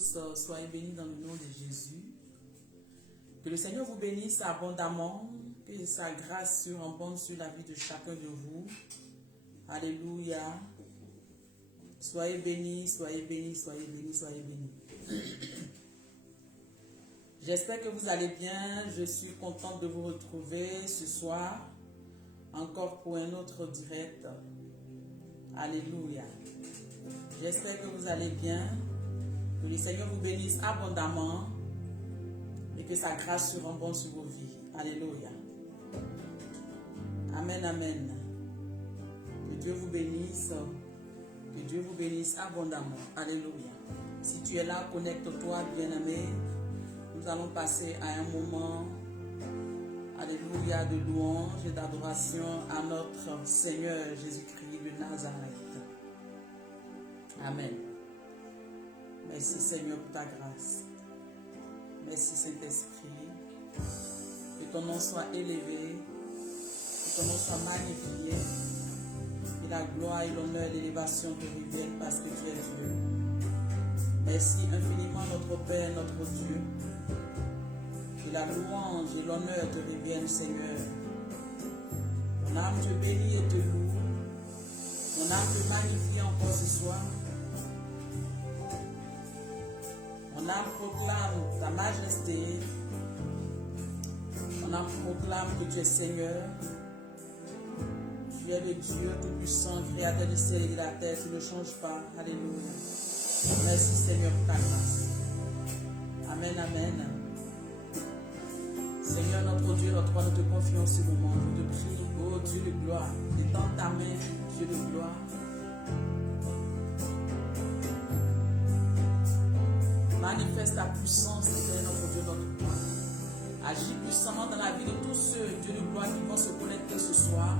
tous, soyez bénis dans le nom de Jésus. Que le Seigneur vous bénisse abondamment, que sa grâce surabonde sur la vie de chacun de vous. Alléluia. Soyez bénis, soyez bénis, soyez bénis, soyez bénis. J'espère que vous allez bien. Je suis contente de vous retrouver ce soir, encore pour un autre direct. Alléluia. J'espère que vous allez bien. Que le Seigneur vous bénisse abondamment et que sa grâce surabonde sur vos vies. Alléluia. Amen, amen. Que Dieu vous bénisse. Que Dieu vous bénisse abondamment. Alléluia. Si tu es là, connecte-toi, bien-aimé. Nous allons passer à un moment, alléluia, de louange et d'adoration à notre Seigneur Jésus-Christ de Nazareth. Amen. Merci Seigneur pour ta grâce. Merci Saint-Esprit. Que ton nom soit élevé. Que ton nom soit magnifié. Que la gloire et l'honneur et l'élévation te reviennent parce que tu es Dieu. Merci infiniment notre Père, notre Dieu. Que la louange et l'honneur te reviennent, Seigneur. Mon âme te bénit et te loue. Mon âme te magnifie encore ce soir. Mon âme proclame ta majesté. Mon âme proclame que tu es Seigneur. Tu es le Dieu tout-puissant, créateur du ciel et de la terre. Tu ne changes pas. Alléluia. Merci Seigneur pour ta grâce. Amen, amen. Seigneur notre Dieu, notre roi, nous te confions ce moment. Je te prie, ô Dieu de gloire, étends ta main, Dieu de gloire. Manifeste ta puissance, Seigneur notre Dieu, notre roi. Agis puissamment dans la vie de tous ceux, Dieu de gloire, qui vont se connecter ce soir.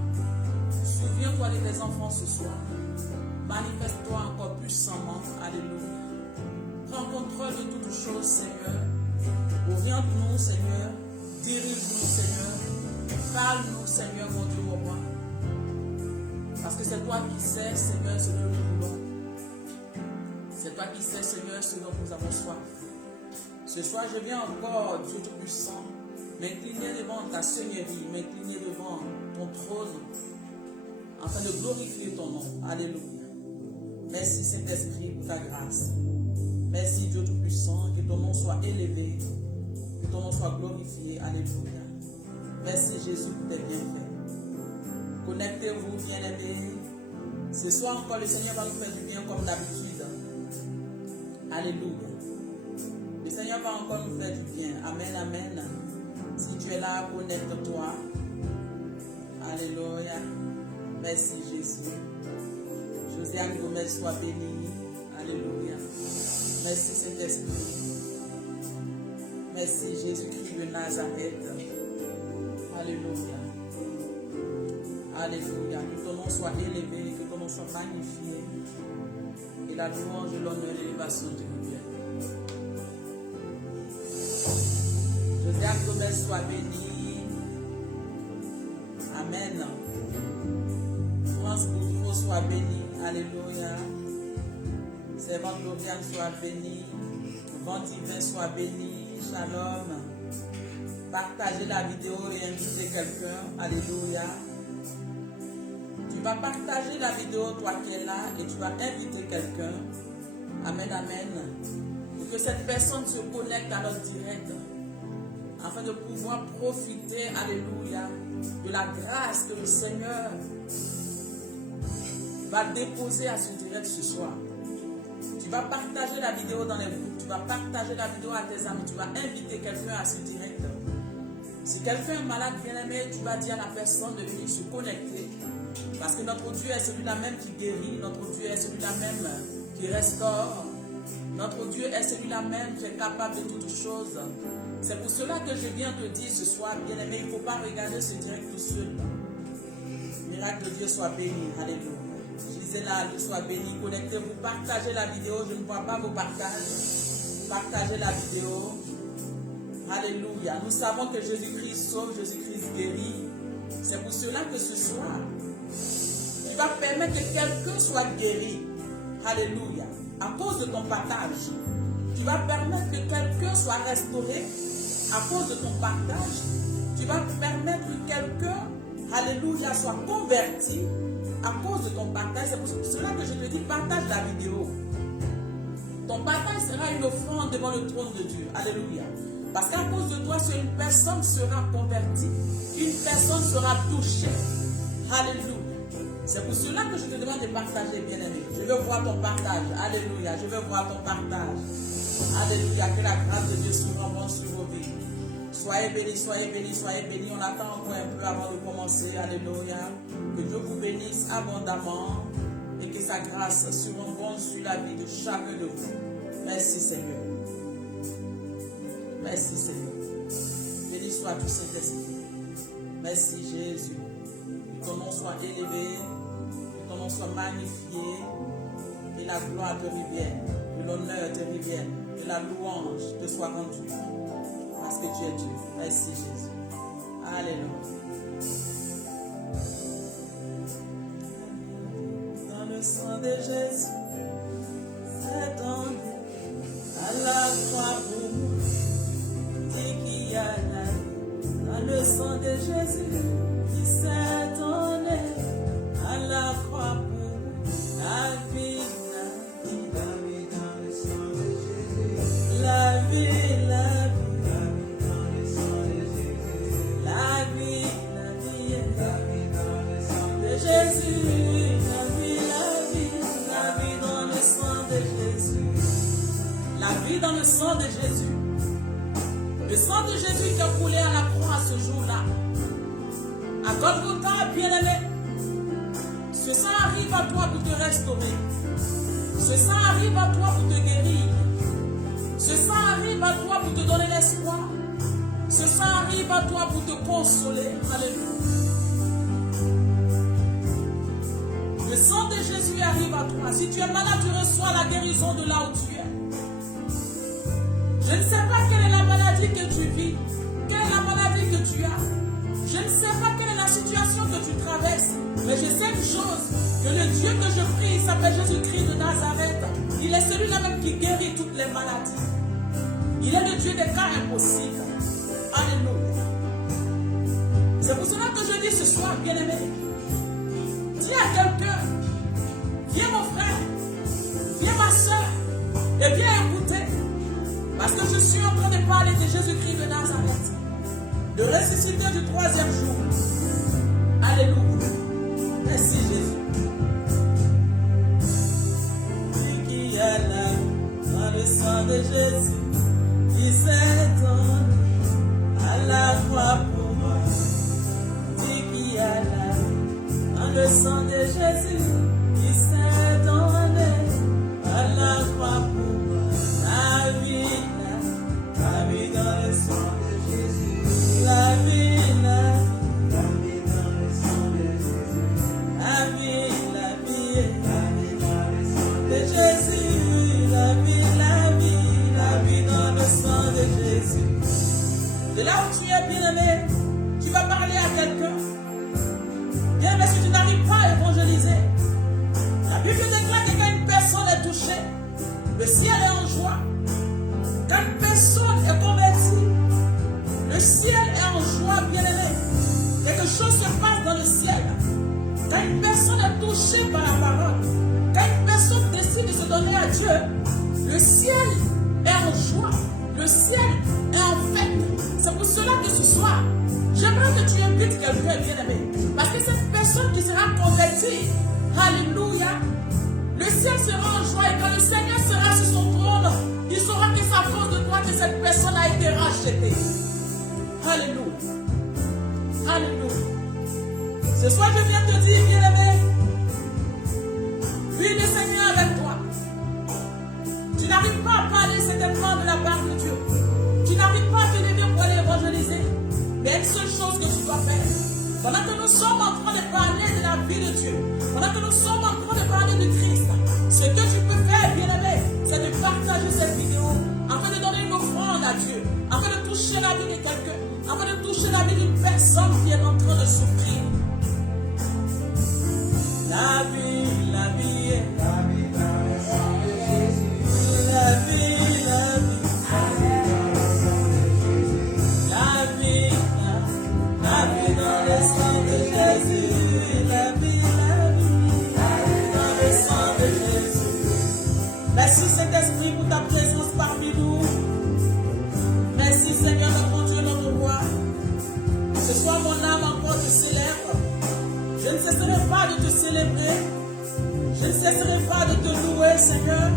Souviens-toi de tes enfants ce soir. Manifeste-toi encore puissamment. Alléluia. Prends contrôle de toutes choses, Seigneur. Oriente-nous, Seigneur. Dirige-nous, Seigneur. Parle-nous, Seigneur, mon Dieu, mon roi. Parce que c'est toi qui sais, Seigneur, ce que nous voulons. C'est toi qui sais, Seigneur, ce dont nous avons soif. Ce soir, je viens encore, Dieu Tout-Puissant, m'incliner devant ta seigneurie, m'incliner devant ton trône, afin de glorifier ton nom. Alléluia. Merci, Saint-Esprit, pour ta grâce. Merci, Dieu Tout-Puissant, que ton nom soit élevé, que ton nom soit glorifié. Alléluia. Merci, Jésus, pour tes bienfaits. Connectez-vous, bien-aimés. Ce soir encore, le Seigneur va nous faire du bien comme d'habitude. Alléluia. Le Seigneur va encore nous faire du bien. Amen, amen. Si tu es là, connecte-toi. Alléluia. Merci, Jésus. Josiane Gomez, sois béni. Alléluia. Merci, Saint-Esprit. Merci, Jésus-Christ de Nazareth. Alléluia. Alléluia. Que ton nom soit élevé, que ton nom soit magnifié. Et la louange, l'honneur et l'élévation te reviennent. Josiane Gomez, sois béni. Amen. France Boudreau, sois béni. Alléluia. Servante Lauriane, sois béni. Vent divin, sois béni. Shalom. Partagez la vidéo et invitez quelqu'un. Alléluia. Tu vas partager la vidéo, toi qui es là, et tu vas inviter quelqu'un. Amen, amen. Pour que cette personne se connecte à notre direct. Afin de pouvoir profiter, alléluia, de la grâce que le Seigneur va déposer à ce direct ce soir. Tu vas partager la vidéo dans les groupes, tu vas partager la vidéo à tes amis, tu vas inviter quelqu'un à ce direct. Si quelqu'un est malade, bien-aimé, tu vas dire à la personne de venir se connecter. Parce que notre Dieu est celui-là même qui guérit, notre Dieu est celui-là même qui restaure, notre Dieu est celui-là même qui est capable de toutes choses. C'est pour cela que je viens te dire ce soir, bien-aimé, il ne faut pas regarder ce direct tout seul. Miracle de Dieu soit béni, alléluia. Gisela, Dieu soit béni, connectez-vous, partagez la vidéo, je ne vois pas vos partages. Partagez la vidéo. Alléluia. Nous savons que Jésus-Christ sauve, Jésus-Christ guérit. C'est pour cela que ce soir, tu vas permettre que quelqu'un soit guéri. Alléluia. À cause de ton partage. Tu vas permettre que quelqu'un soit restauré à cause de ton partage. Tu vas permettre que quelqu'un, alléluia, soit converti à cause de ton partage. C'est pour cela que je te dis, partage la vidéo. Ton partage sera une offrande devant le trône de Dieu. Alléluia. Parce qu'à cause de toi, une personne sera convertie. Une personne sera touchée. Alléluia. C'est pour cela que je te demande de partager, bien-aimé. Je veux voir ton partage. Alléluia. Je veux voir ton partage. Alléluia. Que la grâce de Dieu surabonde sur vos vies. Soyez bénis, soyez bénis, soyez bénis. On attend encore un peu avant de commencer. Alléluia. Que Dieu vous bénisse abondamment et que sa grâce surabonde sur la vie de chacun de vous. Merci Seigneur. Merci Seigneur. Béni soit tout Saint-Esprit. Merci Jésus. Que ton nom soit élevé, que ton nom soit magnifié, que la gloire te revienne, que l'honneur te revienne, que la louange te soit rendue. Parce que tu es Dieu. Merci Jésus. Alléluia. Dans le sang de Jésus, c'est donné à la croix pour nous. Dis qu'il y a la vie. Dans le sang de Jésus, qui s'est donné à la croix pour nous. La vie, la vie dans le sang de Jésus. La vie, la vie. Jésus, la vie dans le sang de Jésus. La vie dans le sang de Jésus. Le sang de Jésus qui a coulé à la croix ce jour-là. À Golgotha, bien-aimé. Ce sang arrive à toi pour te restaurer. Ce sang arrive à toi pour te guérir. Ce sang arrive à toi pour te donner l'espoir. Ce sang arrive à toi pour te consoler. Alléluia. Le sang de Jésus arrive à toi. Si tu es malade, tu reçois la guérison de là où tu es. Je ne sais pas quelle est la maladie que tu vis. Quelle est la maladie que tu as. Je ne sais pas quelle est la situation que tu traverses. Mais je sais une chose. Que le Dieu que je prie, il s'appelle Jésus-Christ de Nazareth. Il est celui-là même qui guérit toutes les maladies. Il est le Dieu des cas impossibles. Alléluia. C'est pour cela que je dis ce soir, bien-aimé. Dis à quelqu'un, viens mon frère, viens ma soeur, et viens écouter. Parce que je suis en train de parler de Jésus-Christ de Nazareth, de ressuscité du 3e jour. Alléluia. Merci Jésus. Lui qui est là, dans le sang de Jésus, qui s'est donné à la croix pour moi. Lui qui est là, dans le sang de Jésus, qui s'est donné à la croix pour moi. La vie dans le sang de Jésus. La vie dans le sang de Jésus. La vie dans le sang de Jésus. La vie dans le sang de Jésus. De là où tu es, bien-aimé, tu vas parler à quelqu'un. Bien, mais si tu n'arrives pas à évangéliser, la Bible déclare que quand une personne est touchée, le ciel est en joie. Quand une personne est convertie, le ciel est en joie, bien-aimé. Quelque chose se passe dans le ciel. Quand une personne est touchée par la parole, quand une personne décide de se donner à Dieu, le ciel est en joie. Le ciel est en fête. C'est pour cela que ce soir, j'aimerais que tu invites quelqu'un, bien-aimé. Parce que cette personne qui sera convertie, alléluia, le ciel sera en joie. Et quand le Seigneur sera sur son trône, il saura que c'est à cause de toi que cette personne a été rachetée. Alléluia. Alléluia. Ce soir, je viens te dire, bien-aimé, lui, le Seigneur est avec toi. Tu n'arrives pas à parler certainement de la part de Dieu. Tu n'arrives pas à te lever pour aller évangéliser. Mais il y a une seule chose que tu dois faire. Pendant que nous sommes en train de parler de la vie de Dieu, pendant que nous sommes en train de parler de Christ, ce que tu peux faire, bien-aimé, c'est de partager cette vidéo, afin de donner une offrande à Dieu, afin de toucher la vie de quelqu'un, afin de toucher la vie d'une personne qui est en train de souffrir. La vie dans le sang de Jésus. La vie, la vie. parmi nous. Merci Seigneur, notre Dieu, notre roi. Ce soir, mon âme encore te célèbre. Je ne cesserai pas de te célébrer. Je ne cesserai pas de te louer, Seigneur,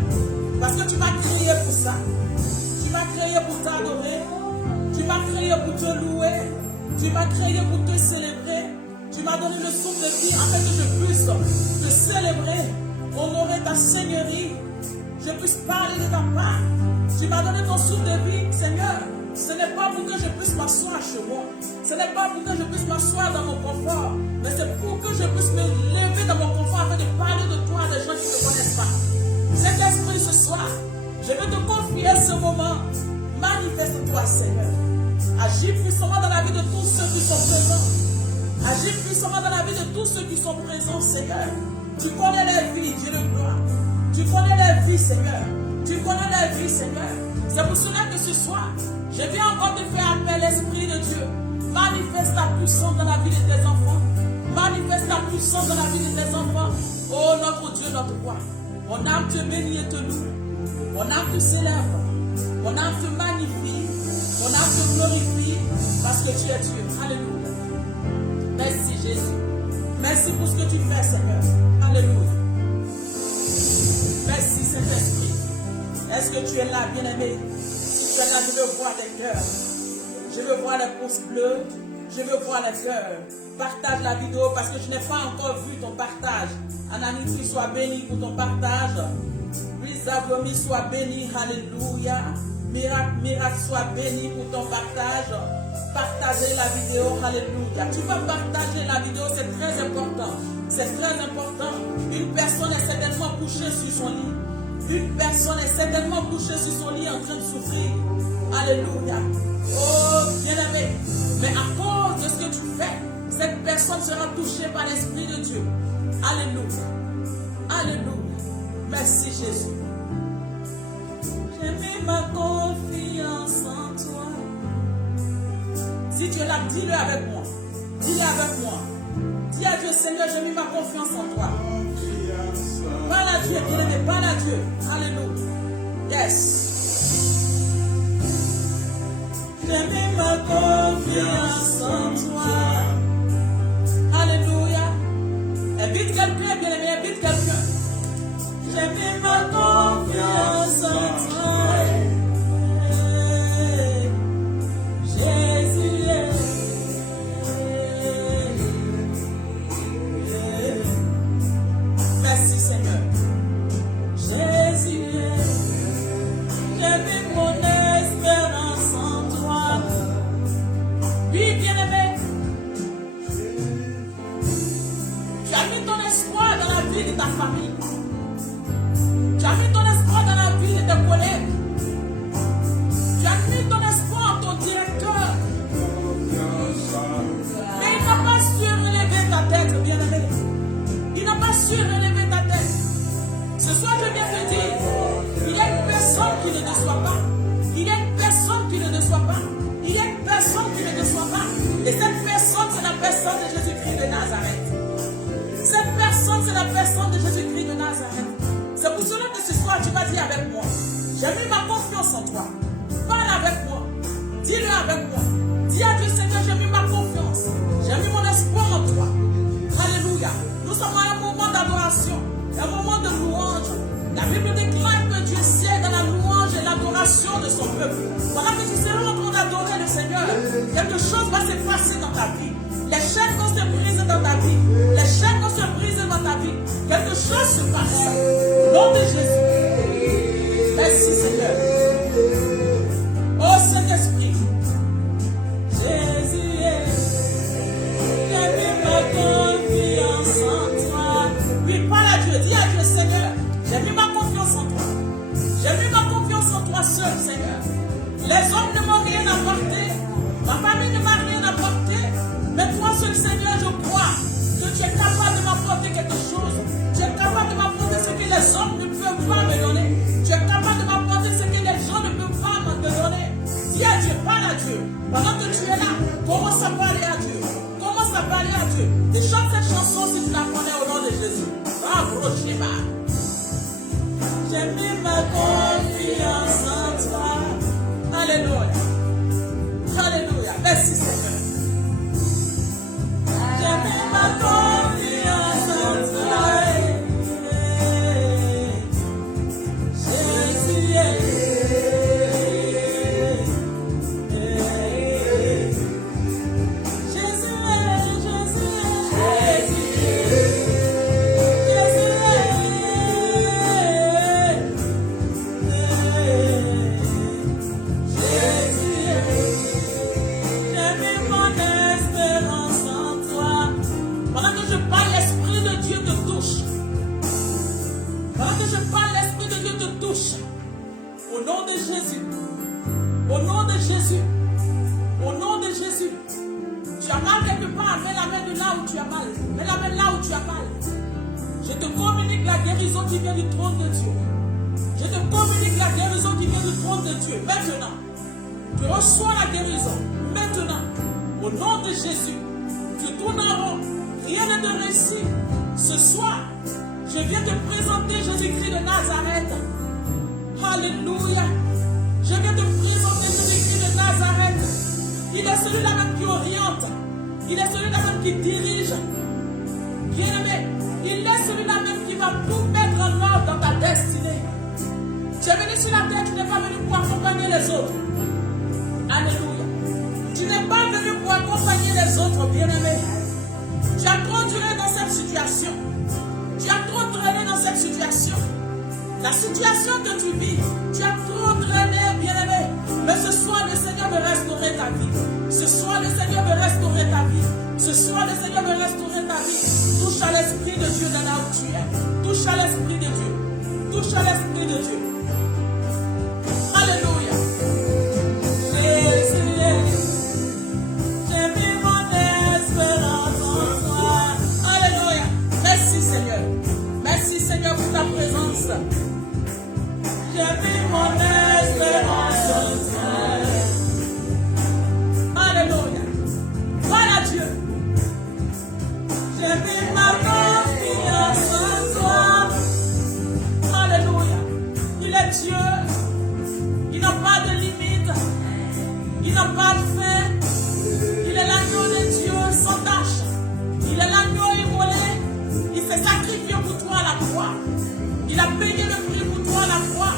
parce que tu m'as créé pour ça. Tu m'as créé pour t'adorer. Tu m'as créé pour te louer. Tu m'as créé pour te célébrer. Tu m'as donné le souffle de vie afin que je puisse te célébrer, honorer ta seigneurie. Je puisse parler de ta part. Tu m'as donné ton souffle de vie, Seigneur. Ce n'est pas pour que je puisse m'asseoir chez moi. Ce n'est pas pour que je puisse m'asseoir dans mon confort. Mais c'est pour que je puisse me lever dans mon confort afin de parler de toi à des gens qui ne te connaissent pas. Cet esprit ce soir, je veux te confier ce moment. Manifeste-toi, Seigneur. Agis puissamment dans la vie de tous ceux qui sont présents. Agis puissamment dans la vie de tous ceux qui sont présents, Seigneur. Tu connais la vie, Dieu de gloire. Tu connais la vie, Seigneur. Tu connais la vie, Seigneur. C'est pour cela que ce soir, je viens encore te faire appel, Esprit de Dieu. Manifeste ta puissance dans la vie de tes enfants. Manifeste ta puissance dans la vie de tes enfants. Oh notre Dieu, notre roi. Mon âme te bénit et te loue. Mon âme te célèbre. Mon âme te magnifie. Mon âme te glorifie. Parce que tu es Dieu. Alléluia. Merci Jésus. Merci pour ce que tu fais, Seigneur. Alléluia. Merci Saint-Esprit. Est-ce que tu es là, bien-aimé? Si tu es là, je veux voir tes cœurs. Je veux voir les pouces bleus. Je veux voir les cœurs. Partage la vidéo parce que je n'ai pas encore vu ton partage. Ananiki, sois béni pour ton partage. Lisa Gomi, sois béni. Alléluia. Miracle, sois béni pour ton partage. Partagez la vidéo. Alléluia. Tu vas partager la vidéo, c'est très important. C'est très important. Une personne est certainement couchée sur son lit. Une personne est certainement couchée sur son lit en train de souffrir. Alléluia. Oh, bien-aimé. Mais à cause de ce que tu fais, cette personne sera touchée par l'Esprit de Dieu. Alléluia. Alléluia. Merci Jésus. J'ai mis ma confiance en toi. Si tu es là, dis-le avec moi. Dis-le avec moi. Dis à Dieu, Seigneur, j'ai mis ma confiance en toi. Parle à Dieu, bien-aimé, parle à Dieu. Alléluia. Yes. J'ai mis ma confiance en toi. Alléluia. Invite quelqu'un, bien-aimé, invite quelqu'un. J'ai mis ma confiance en toi. Jésus est. Merci Seigneur. Jésus est. J'ai mis mon espérance en toi. Oui, bien-aimé. Tu as mis ton espoir dans la vie de ta famille. Tu as mis ton espoir dans la vie de tes collègues. Tu as mis ton espoir en ton directeur. Mais il n'a pas su relever ta tête, bien-aimé. Il n'a pas su relever ta tête. Ce soir, je viens te dire, il y a une personne qui ne déçoit pas. Il y a une personne qui ne déçoit pas. Il y a une personne qui ne déçoit pas. Et cette personne, c'est la personne de Jésus-Christ de Nazareth. Cette personne, c'est la personne de Jésus-Christ de Nazareth. C'est pour cela que ce soir, tu vas dire avec moi, j'ai mis ma confiance en toi. Parle avec moi. Dis-le avec moi. Dis à Dieu, Seigneur, j'ai mis ma confiance. J'ai mis mon espoir en toi. Alléluia. Nous sommes à un moment d'adoration, un moment de louange. La Bible déclare que Dieu sied dans la louange et l'adoration de son peuple. Pendant que tu seras en train d'adorer le Seigneur, quelque chose va se passer dans ta vie. Les chaînes vont se briser dans ta vie. Les chaînes vont se briser dans ta vie. Quelque chose se passe. Au nom de Jésus. Merci Seigneur. Oh Saint-Esprit. Jésus est. J'ai mis ma confiance en toi. Oui, parle à Dieu. Dis à Dieu, Seigneur, j'ai mis ma confiance en toi. J'ai mis ma confiance en toi seul, Seigneur. Les hommes ne m'ont rien apporté. Ma famille ne m'a rien apporté. Mais toi seul, Seigneur, je crois que tu es capable de m'apporter quelque chose. Tu es capable de m'apporter ce que les hommes ne peuvent pas me donner. Tu es capable de m'apporter ce que les gens ne peuvent pas me donner. Dis à Dieu, parle à Dieu. Pendant que tu es là, commence à parler à Dieu. Commence à parler à Dieu. Et chante cette chanson si tu la connais au nom de Jésus. J'ai mis ma confiance en Jésus. Au nom de Jésus. Tu as mal quelque part, mets la main de là où tu as mal. Mets la main là où tu as mal. Je te communique la guérison qui vient du trône de Dieu. Je te communique la guérison qui vient du trône de Dieu. Maintenant, tu reçois la guérison. Maintenant, au nom de Jésus, tu tournes en rond. Rien n'est de récit. Ce soir, je viens te présenter Jésus-Christ de Nazareth. Alléluia. Je viens te présenter Jésus-Christ de Nazareth. Il est celui-là même qui oriente. Il est celui-là même qui dirige. Bien-aimé, il est celui-là même qui va tout mettre en ordre dans ta destinée. Tu es venu sur la terre, tu n'es pas venu pour accompagner les autres. Alléluia. Tu n'es pas venu pour accompagner les autres, bien-aimé. Tu as trop duré dans cette situation. Tu as trop traîné dans cette situation. La situation que tu vis, tu as trop traîné, bien-aimé. Mais ce soir, le Seigneur veut restaurer ta vie. Ce soir, le Seigneur veut restaurer ta vie. Ce soir, le Seigneur veut restaurer ta vie. Touche à l'Esprit de Dieu dans là où tu es. Touche à l'Esprit de Dieu. Touche à l'Esprit de Dieu. Alléluia. J'ai mis mon espérance en toi. Alléluia. Merci Seigneur. Merci Seigneur pour ta présence. J'ai mis mon espérance en toi. Alléluia. Voilà Dieu. J'ai mis ma confiance en toi. Alléluia. Il est Dieu. Il n'a pas de limite. Il n'a pas de fin. Il est l'agneau de Dieu sans tâche. Il est l'agneau immolé. Il s'est sacrifié pour toi à la croix. Il a payé le prix pour toi à la croix.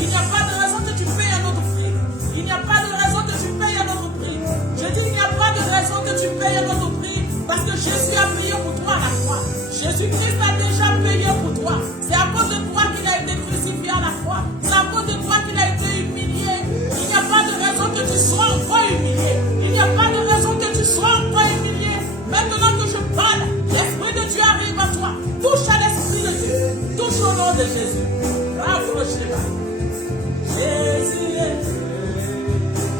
Il n'y a pas de raison que tu payes un autre prix. Il n'y a pas de raison que tu payes un autre prix. Je dis qu'il n'y a pas de raison que tu payes un autre prix. Parce que Jésus a payé pour toi à la croix. Jésus-Christ a déjà payé pour toi. C'est à cause de toi qu'il a été crucifié à la croix. C'est à cause de toi qu'il a été humilié. Il n'y a pas de raison que tu sois encore humilié. Il n'y a pas de raison que tu sois encore humilié. Maintenant que je parle, l'Esprit de Dieu arrive à toi. Touche à l'Esprit de Dieu. Touche au nom de Jésus. Bravo, Jésus. Jésus est.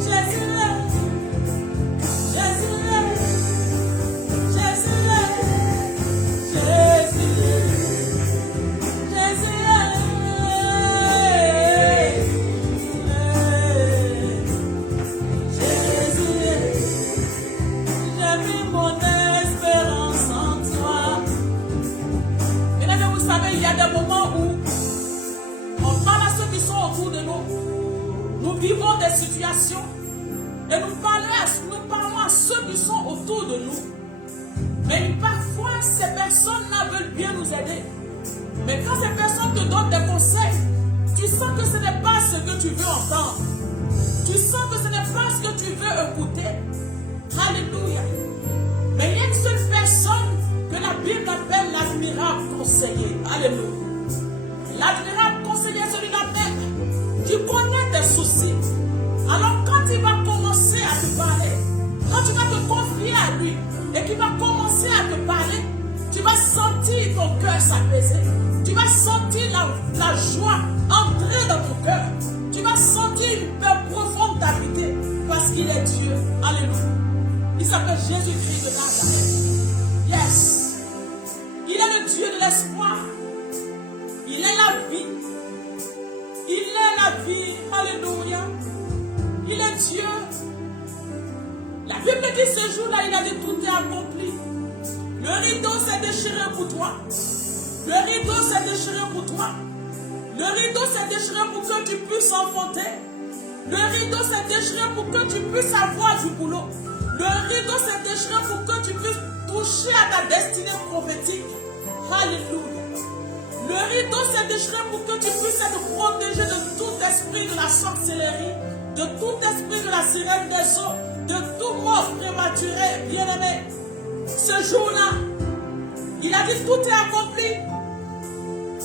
Jésus est. Jésus est. Jésus est. Jésus est. Jésus est. Jésus est. J'ai mis mon espérance en toi. Mesdames, vous savez, il y a des moments où on parle à ceux qui sont autour de nous. Nous vivons des situations et nous parlons à ceux qui sont autour de nous. Mais parfois, ces personnes-là veulent bien nous aider. Mais quand ces personnes te donnent des conseils, tu sens que ce n'est pas ce que tu veux entendre. Tu sens que ce n'est pas ce que tu veux écouter. Alléluia. Mais il y a une seule personne que la Bible appelle l'admirable conseiller. Alléluia. L'admirable conseiller, celui-là même qui connaît tes soucis. Alors quand il va commencer à te parler, quand tu vas te confier à lui et qu'il va commencer à te parler, tu vas sentir ton cœur s'apaiser. Tu vas sentir la joie entrer dans ton cœur. Tu vas sentir une peur profonde t'habiter parce qu'il est Dieu. Alléluia. Il s'appelle Jésus-Christ de Nazareth. Yes. Il est le Dieu de l'espoir. Il est la vie. Il est la vie. Alléluia. Il est Dieu. La Bible dit ce jour-là, il a dit tout est accompli. Le rideau s'est déchiré pour toi. Le rideau s'est déchiré pour toi. Le rideau s'est déchiré pour que tu puisses enfanter. Le rideau s'est déchiré pour que tu puisses avoir du boulot. Le rideau s'est déchiré pour que tu puisses toucher à ta destinée prophétique. Alléluia. Le rideau s'est déchiré pour que tu puisses être protégé de tout esprit de la sorcellerie, de tout esprit de la sirène des eaux, de tout mort prématuré, bien-aimé. Ce jour-là, il a dit tout est accompli.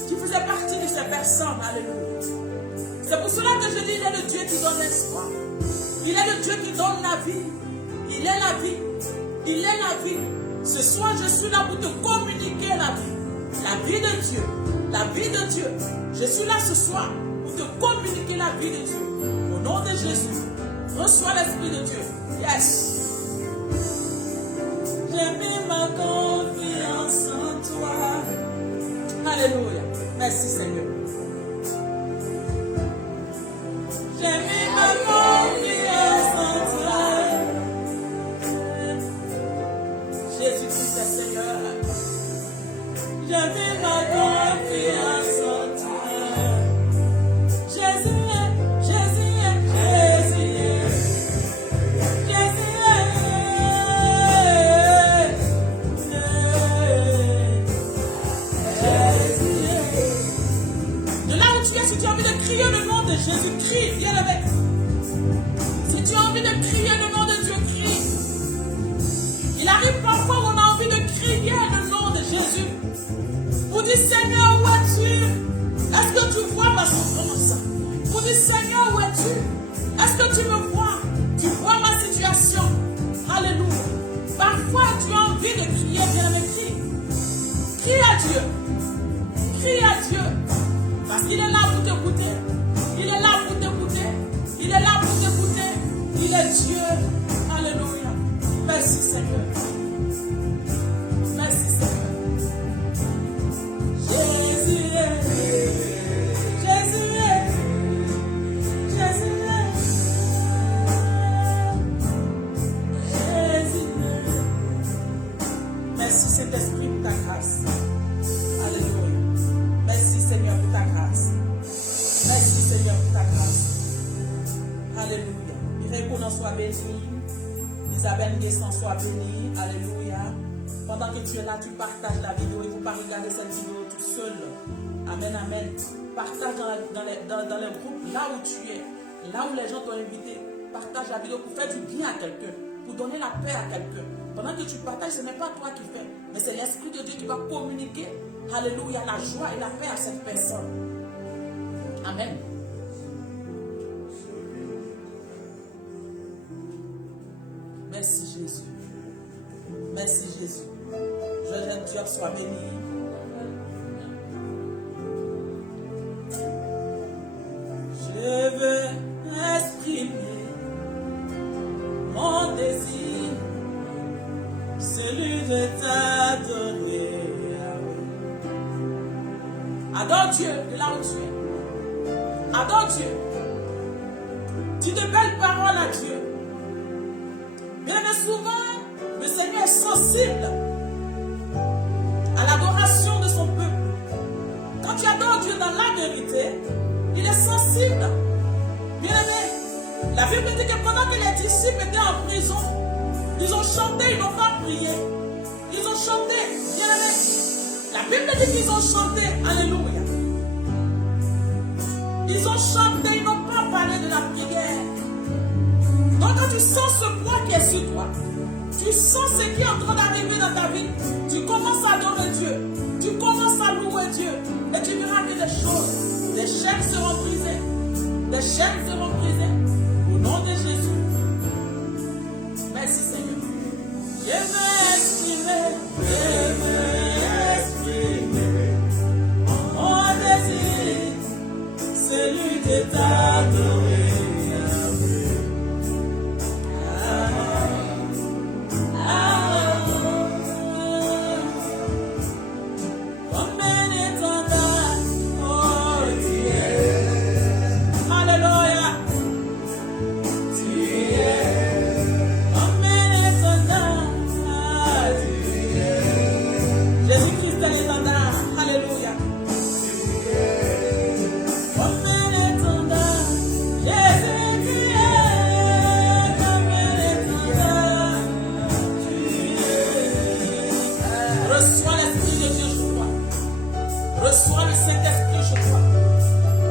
Tu faisais partie de ces personnes. Alléluia. C'est pour cela que je dis, il est le Dieu qui donne l'espoir. Il est le Dieu qui donne la vie. Il est la vie. Il est la vie. Ce soir, je suis là pour te communiquer la vie. La vie de Dieu. La vie de Dieu. Je suis là ce soir pour te communiquer la vie de Dieu. Au nom de Jésus, Reçois l'Esprit de Dieu. Yes. J'ai mis ma confiance en toi. Alléluia. Merci Seigneur. J'ai mis ma confiance en toi. Jésus-Christ est Seigneur. J'ai mis ma confiance en toi. Jésus est, Jésus est, Jésus est. Jésus est. De là où tu es, si tu as envie de crier le nom de Jésus, crie, viens avec. Si tu as envie de crier le nom de Dieu, crie. Il arrive parfois où on a envie de crier le nom de Jésus. Vous dites, Seigneur, où es-tu? Est-ce que tu vois ma souffrance? Vous dites, Seigneur, où es-tu? Est-ce que tu me vois? Tu vois ma situation? Alléluia. Parfois, tu as envie de crier, bien avec crie. Crie à Dieu. Crie à Dieu. Parce qu'il est là pour t'écouter. Il est là pour t'écouter. Il est là pour t'écouter. Il est Dieu. Alléluia. Merci Seigneur. Merci Seigneur. Jésus est. Jésus est. Jésus est. Jésus est. Merci Saint-Esprit pour ta grâce. Alléluia. Merci Seigneur pour ta grâce. Merci Seigneur pour ta grâce. Alléluia. Iréconan soit béni. Isabelle Guesson soit bénie. Alléluia. Pendant que tu es là, tu partages la vidéo. Il ne faut pas regarder cette vidéo tout seul. Amen, amen. Partage dans les groupes, là où tu es, là où les gens t'ont invité. Partage la vidéo pour faire du bien à quelqu'un, pour donner la paix à quelqu'un. Pendant que tu partages, ce n'est pas toi qui fais, mais c'est l'Esprit de Dieu qui va communiquer, alléluia, la joie et la paix à cette personne. Amen. Merci Jésus. Merci Jésus. Joël Dieu soit béni. Je veux exprimer mon désir, celui de t'adorer. Adore Dieu de là où tu es. Adore Dieu. Dis de belles paroles à Dieu. Bien souvent, le Seigneur est sensible à l'adoration de son peuple. Quand tu adores Dieu dans la vérité, il est sensible. Bien aimé, la Bible dit que pendant que les disciples étaient en prison, ils ont chanté, ils n'ont pas prié. Ils ont chanté, bien aimé. La Bible dit qu'ils ont chanté, alléluia. Ils ont chanté, ils n'ont pas parlé de la prière. Donc quand tu sens ce poids qui est sur toi, tu sens ce qui est en train d'arriver dans ta vie, tu commences à adorer Dieu, tu commences à louer Dieu, et tu verras que des choses, des chaînes seront brisées, des chaînes seront brisées, au nom de Jésus. Merci Seigneur. Je veux exprimer mon désir, celui de t'adorer.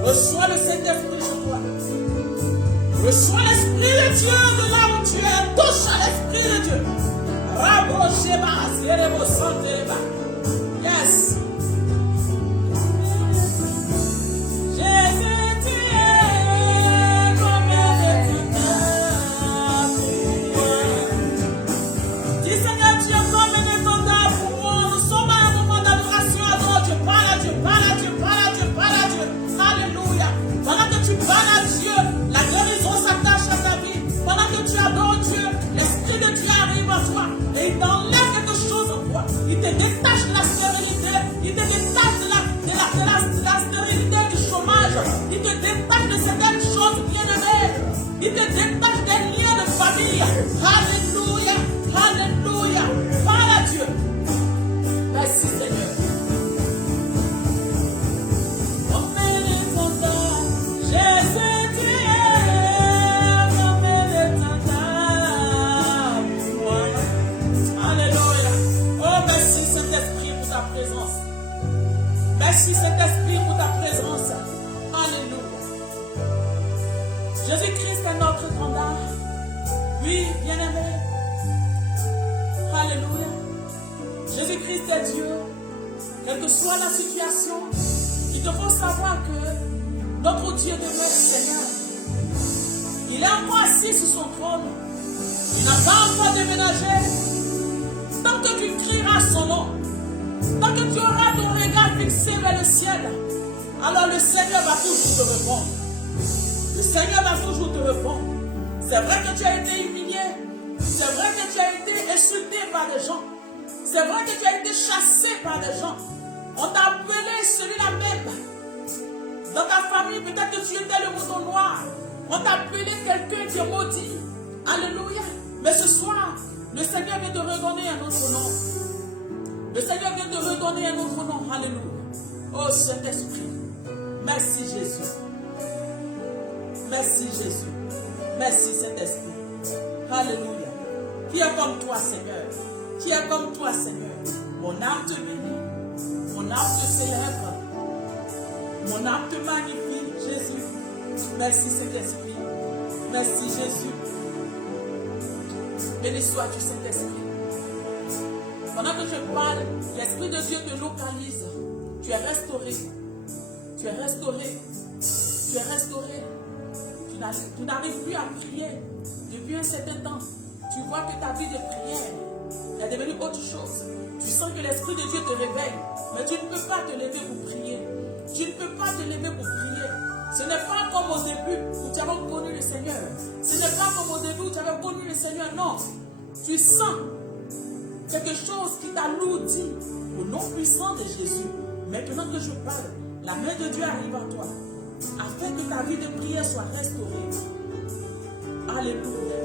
Reçois le Saint-Esprit sur toi. Reçois l'Esprit de Dieu de là où tu es. Touche à l'Esprit de Dieu. Yes. Jésus, tu es combien de temps. Dis Seigneur, tu es combien de temps pour moi. Nous sommes à un moment d'adoration. Adore Dieu. Parle à Dieu. Parle à Dieu. Parle à Dieu. Parle à Dieu. Alléluia. Pendant que tu parles à Dieu, la guérison s'attache à ta vie. Jésus-Christ est notre étendard. Oui, bien-aimé. Alléluia. Jésus-Christ est Dieu. Quelle que soit la situation, il te faut savoir que notre Dieu demeure Seigneur. Il est encore assis sur son trône. Il n'a pas encore déménagé. Tant que tu crieras son nom, tant que tu auras ton regard fixé vers le ciel, alors le Seigneur va toujours te répondre. Le Seigneur va toujours te répondre. C'est vrai que tu as été humilié. C'est vrai que tu as été insulté par des gens. C'est vrai que tu as été chassé par des gens. On t'a appelé celui-là même. Dans ta famille, peut-être que tu étais le mouton noir. On t'a appelé quelqu'un qui est maudit. Alléluia. Mais ce soir, le Seigneur vient te redonner un autre nom. Le Seigneur vient te redonner un autre nom. Alléluia. Oh Saint-Esprit. Merci Jésus. Merci Jésus. Merci Saint-Esprit. Alléluia. Qui est comme toi, Seigneur? Qui est comme toi, Seigneur? Mon âme te bénit. Mon âme te célèbre. Mon âme te magnifie, Jésus. Merci Saint-Esprit. Merci Jésus. Béni sois-tu, Saint-Esprit. Pendant que je parle, l'Esprit de Dieu te localise. Tu es restauré. Tu es restauré. Tu es restauré. Tu n'arrives plus à prier depuis un certain temps. Tu vois que ta vie de prière est devenue autre chose. Tu sens que l'Esprit de Dieu te réveille, mais tu ne peux pas te lever pour prier. Tu ne peux pas te lever pour prier. Ce n'est pas comme au début où tu avais connu le Seigneur. Ce n'est pas comme au début où tu avais connu le Seigneur. Non. Tu sens quelque chose qui t'alourdit au nom puissant de Jésus. Maintenant que je parle, la main de Dieu arrive à toi afin que ta vie de prière soit restaurée. Alléluia.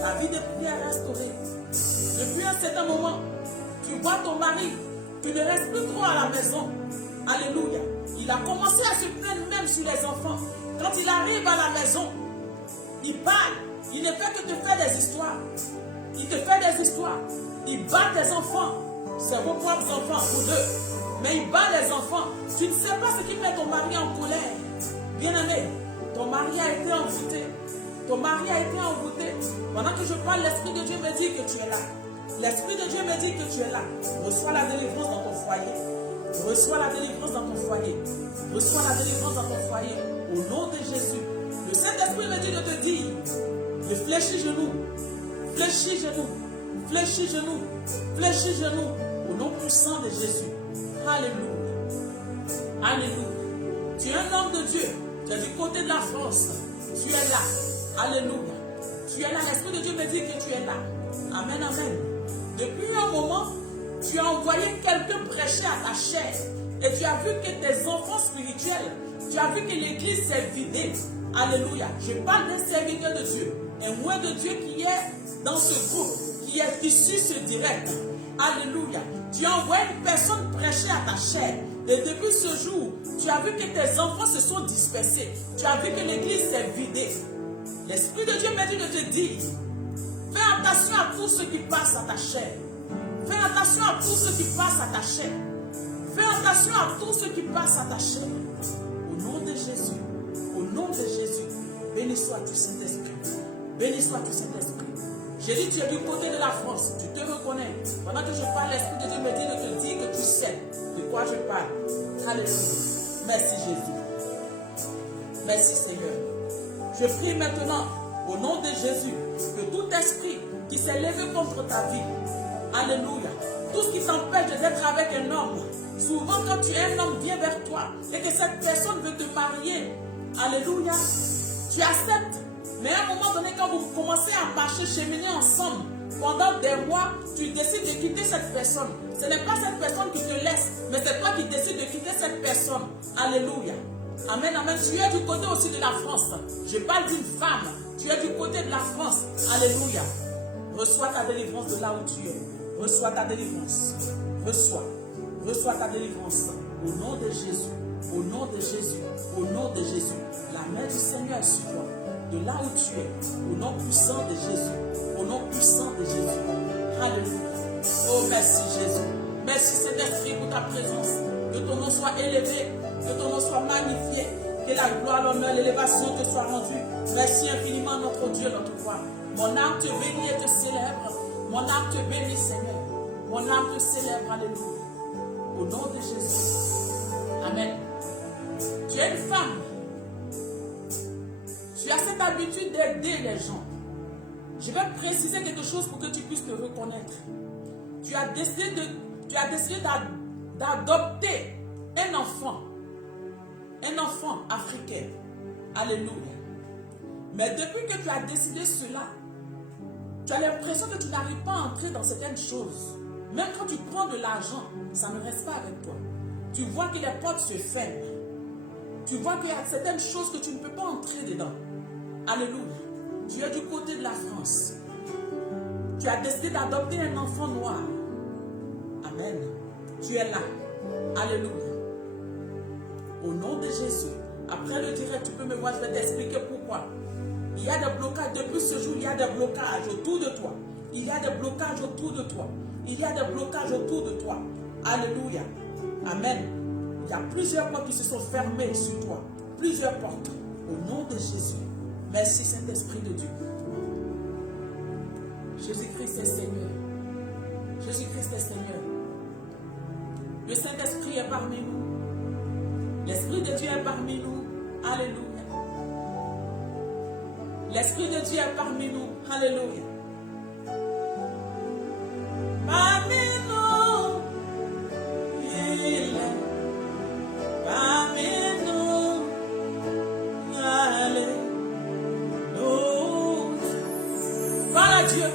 Ta vie de prière est restaurée. Depuis un certain moment, tu vois ton mari, tu ne restes plus trop à la maison. Alléluia. Il a commencé à se plaindre même sur les enfants. Quand il arrive à la maison, il parle. Il ne fait que te faire des histoires. Il te fait des histoires. Il bat tes enfants. C'est vos propres enfants, vous deux. Mais il bat les enfants. Tu ne sais pas ce qui met ton mari en colère. Bien-aimé, ton mari a été envoûté. Ton mari a été envoûté. Pendant que je parle, l'Esprit de Dieu me dit que tu es là. L'Esprit de Dieu me dit que tu es là. Reçois la délivrance dans ton foyer. Reçois la délivrance dans ton foyer. Reçois la délivrance dans ton foyer. Au nom de Jésus. Le Saint-Esprit me dit de te dire, de fléchir genoux. Fléchis genoux. Fléchis genoux. Fléchis genoux. Au nom puissant de Jésus. Alléluia. Alléluia. Tu es un homme de Dieu. Tu es du côté de la France. Tu es là. Alléluia. Tu es là. L'Esprit de Dieu me dit que tu es là. Amen, amen. Depuis un moment, tu as envoyé quelqu'un prêcher à ta chair. Et tu as vu que tes enfants spirituels, tu as vu que l'église s'est vidée. Alléluia. Je parle d'un serviteur de Dieu. Un moine de Dieu qui est dans ce groupe, qui est issu ce direct. Alléluia. Tu as envoyé une personne prêcher à ta chair. Et depuis ce jour, tu as vu que tes enfants se sont dispersés. Tu as vu que l'église s'est vidée. L'Esprit de Dieu m'a dit de te dire, fais attention à tout ce qui passe à ta chair. Fais attention à tout ce qui passe à ta chair. Fais attention à tout ce qui passe à ta chair. Au nom de Jésus. Au nom de Jésus. Béni sois-tu, Saint-Esprit. Béni sois-tu, Saint-Esprit. J'ai dit, tu es du côté de la France. Tu te reconnais. Pendant que je parle, l'Esprit de Dieu me dit de te dire que tu sais de quoi je parle. Alléluia. Merci Jésus. Merci Seigneur. Je prie maintenant, au nom de Jésus, que tout esprit qui s'est levé contre ta vie, alléluia, tout ce qui t'empêche d'être avec un homme, souvent quand tu es un homme vient vers toi et que cette personne veut te marier, alléluia, tu acceptes. Mais à un moment donné, quand vous commencez à marcher, cheminer ensemble, pendant des mois, tu décides de quitter cette personne. Ce n'est pas cette personne qui te laisse, mais c'est toi qui décides de quitter cette personne. Alléluia. Amen, amen. Tu es du côté aussi de la France. Je parle d'une femme. Tu es du côté de la France. Alléluia. Reçois ta délivrance de là où tu es. Reçois ta délivrance. Reçois. Reçois ta délivrance. Au nom de Jésus. Au nom de Jésus. Au nom de Jésus. La main du Seigneur est sur toi. De là où tu es. Au nom puissant de Jésus. Au nom puissant de Jésus. Alléluia. Oh, merci Jésus. Merci Saint-Esprit pour ta présence. Que ton nom soit élevé. Que ton nom soit magnifié. Que la gloire, l'honneur, l'élévation te soit rendue. Merci infiniment, notre Dieu, notre roi. Mon âme te bénit et te célèbre. Mon âme te bénit, Seigneur. Mon âme te célèbre. Alléluia. Au nom de Jésus. Amen. Tu es une femme. Tu as cette habitude d'aider les gens. Je vais préciser quelque chose pour que tu puisses te reconnaître. Tu as décidé d'adopter un enfant africain. Alléluia. Mais depuis que tu as décidé cela, tu as l'impression que tu n'arrives pas à entrer dans certaines choses. Même quand tu prends de l'argent, ça ne reste pas avec toi. Tu vois que les portes se ferment. Tu vois qu'il y a certaines choses que tu ne peux pas entrer dedans. Alléluia. Tu es du côté de la France. Tu as décidé d'adopter un enfant noir. Amen. Tu es là. Alléluia. Au nom de Jésus. Après le direct, tu peux me voir, je vais t'expliquer pourquoi. Il y a des blocages. Depuis ce jour, il y a des blocages autour de toi. Il y a des blocages autour de toi. Il y a des blocages autour de toi. Alléluia. Amen. Il y a plusieurs portes qui se sont fermées sur toi. Plusieurs portes. Au nom de Jésus. Merci Saint-Esprit de Dieu. Jésus-Christ est Seigneur. Jésus-Christ est Seigneur. Le Saint-Esprit est parmi nous. L'Esprit de Dieu est parmi nous. Alléluia. L'Esprit de Dieu est parmi nous. Alléluia. Parmi nous, il est parmi nous. Alléluia. Parle à Dieu.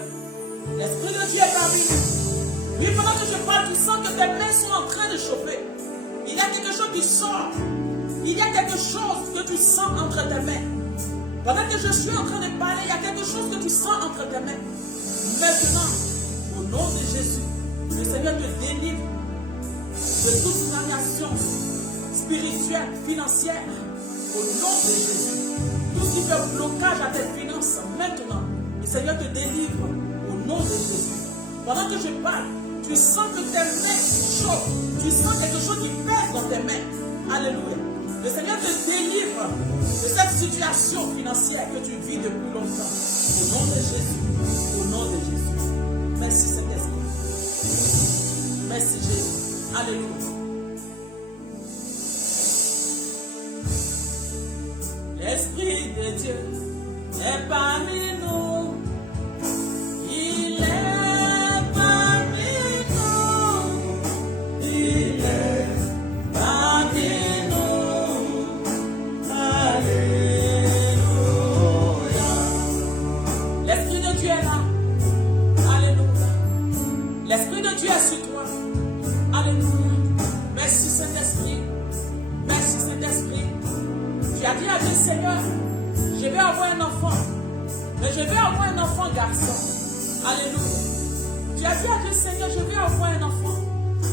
L'Esprit de Dieu est parmi nous. Oui, pendant que je parle, tu sens que tes mains sont en train de chauffer. Il y a quelque chose qui sort. Il y a quelque chose que tu sens entre tes mains. Pendant que je suis en train de parler, il y a quelque chose que tu sens entre tes mains. Maintenant, au nom de Jésus, le Seigneur te délivre de toute stagnation spirituelle, financière. Au nom de Jésus. Tout ce qui fait blocage à tes finances, maintenant, le Seigneur te délivre au nom de Jésus. Pendant que je parle, tu sens que tes mains chauffent. Tu sens quelque chose qui pèse dans tes mains. Alléluia. Le Seigneur te délivre de cette situation financière que tu vis depuis longtemps. Au nom de Jésus. Au nom de Jésus. Merci Saint-Esprit. Merci Jésus. Alléluia. L'Esprit de Dieu est parmi nous. Il est parmi nous. Il est parmi nous. Alléluia. L'Esprit de Dieu est là. Alléluia. L'Esprit de Dieu est sur toi. Alléluia. Merci Saint-Esprit. Merci Saint-Esprit. Tu as dit à Dieu, Seigneur, je vais avoir un enfant. Mais je vais avoir un enfant garçon. Alléluia. Tu as dit à Dieu, Seigneur, je vais avoir un enfant.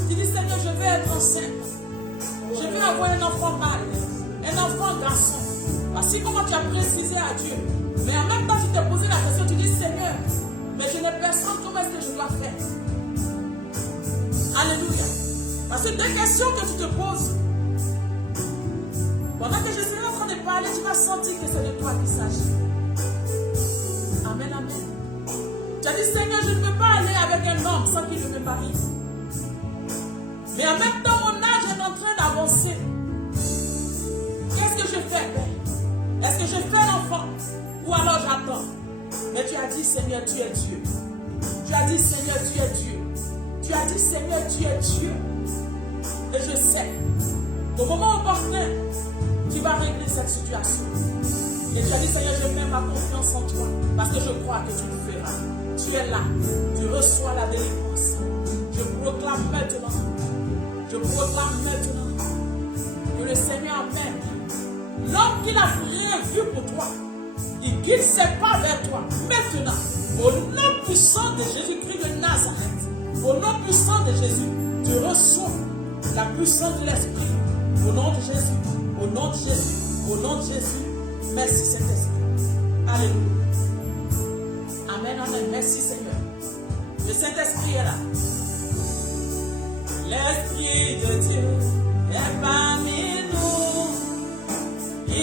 Tu dis, Seigneur, je vais être enceinte. Je vais avoir un enfant mâle. Un enfant garçon. Voici comment tu as précisé à Dieu. Mais en même temps, tu t'es posé la question, tu dis, Seigneur, mais je n'ai personne, comment est-ce que je dois faire? Alléluia. Parce que deux questions que tu te poses. Pendant que je serai en train de parler, tu vas sentir que c'est de toi qu'il s'agit. Amen, amen. Tu as dit, Seigneur, je ne peux pas aller avec un homme sans qu'il ne me marie. Mais en même temps, mon âge est en train d'avancer. Qu'est-ce que je fais, Père? Est-ce que je fais l'enfant? Ou alors j'attends? Mais tu as dit, Seigneur, tu es Dieu. Tu as dit, Seigneur, tu es Dieu. Tu as dit, Seigneur, tu es Dieu. Et je sais qu'au moment opportun, tu vas régler cette situation. Et tu as dit, Seigneur, je mets ma confiance en toi. Parce que je crois que tu le feras. Tu es là. Tu reçois la délivrance. Je proclame maintenant. Je proclame maintenant que le Seigneur m'aime. L'homme qu'il a prévu pour toi, il guide ses pas vers toi. Maintenant, au nom puissant de Jésus-Christ de Nazareth, au nom puissant de Jésus, tu reçois la puissance de l'Esprit. Au nom de Jésus, au nom de Jésus, au nom de Jésus. Merci Saint-Esprit. Alléluia. Amen, amen. Merci Seigneur. Le Saint-Esprit est là. L'Esprit de Dieu est parmi nous. Il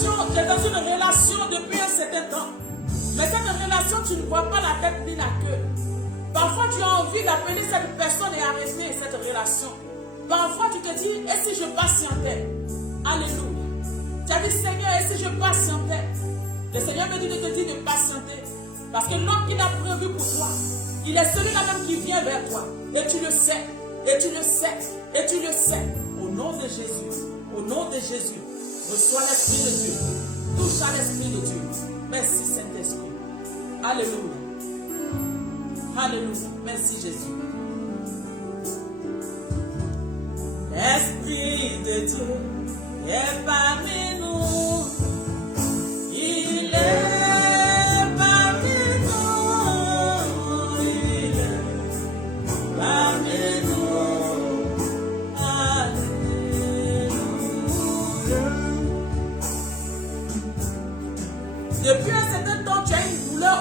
relation, tu es dans une relation depuis un certain temps. Mais cette relation, tu ne vois pas la tête ni la queue. Parfois, tu as envie d'appeler cette personne et arrêter cette relation. Parfois, tu te dis, et si je patientais? Alléluia. Tu as dit, Seigneur, et si je patientais? Le Seigneur me dit de te dire de patienter. Parce que l'homme qu'il a prévu pour toi, il est celui-là même qui vient vers toi. Et tu le sais, et tu le sais, et tu le sais. Au nom de Jésus, au nom de Jésus, reçois l'Esprit de Dieu. Touche à l'Esprit de Dieu. Merci Saint-Esprit. Alléluia. Alléluia. Merci Jésus. L'Esprit de Dieu est parmi nous. Il est parmi nous. Il est parmi nous. Alléluia. Depuis un certain temps, tu as une douleur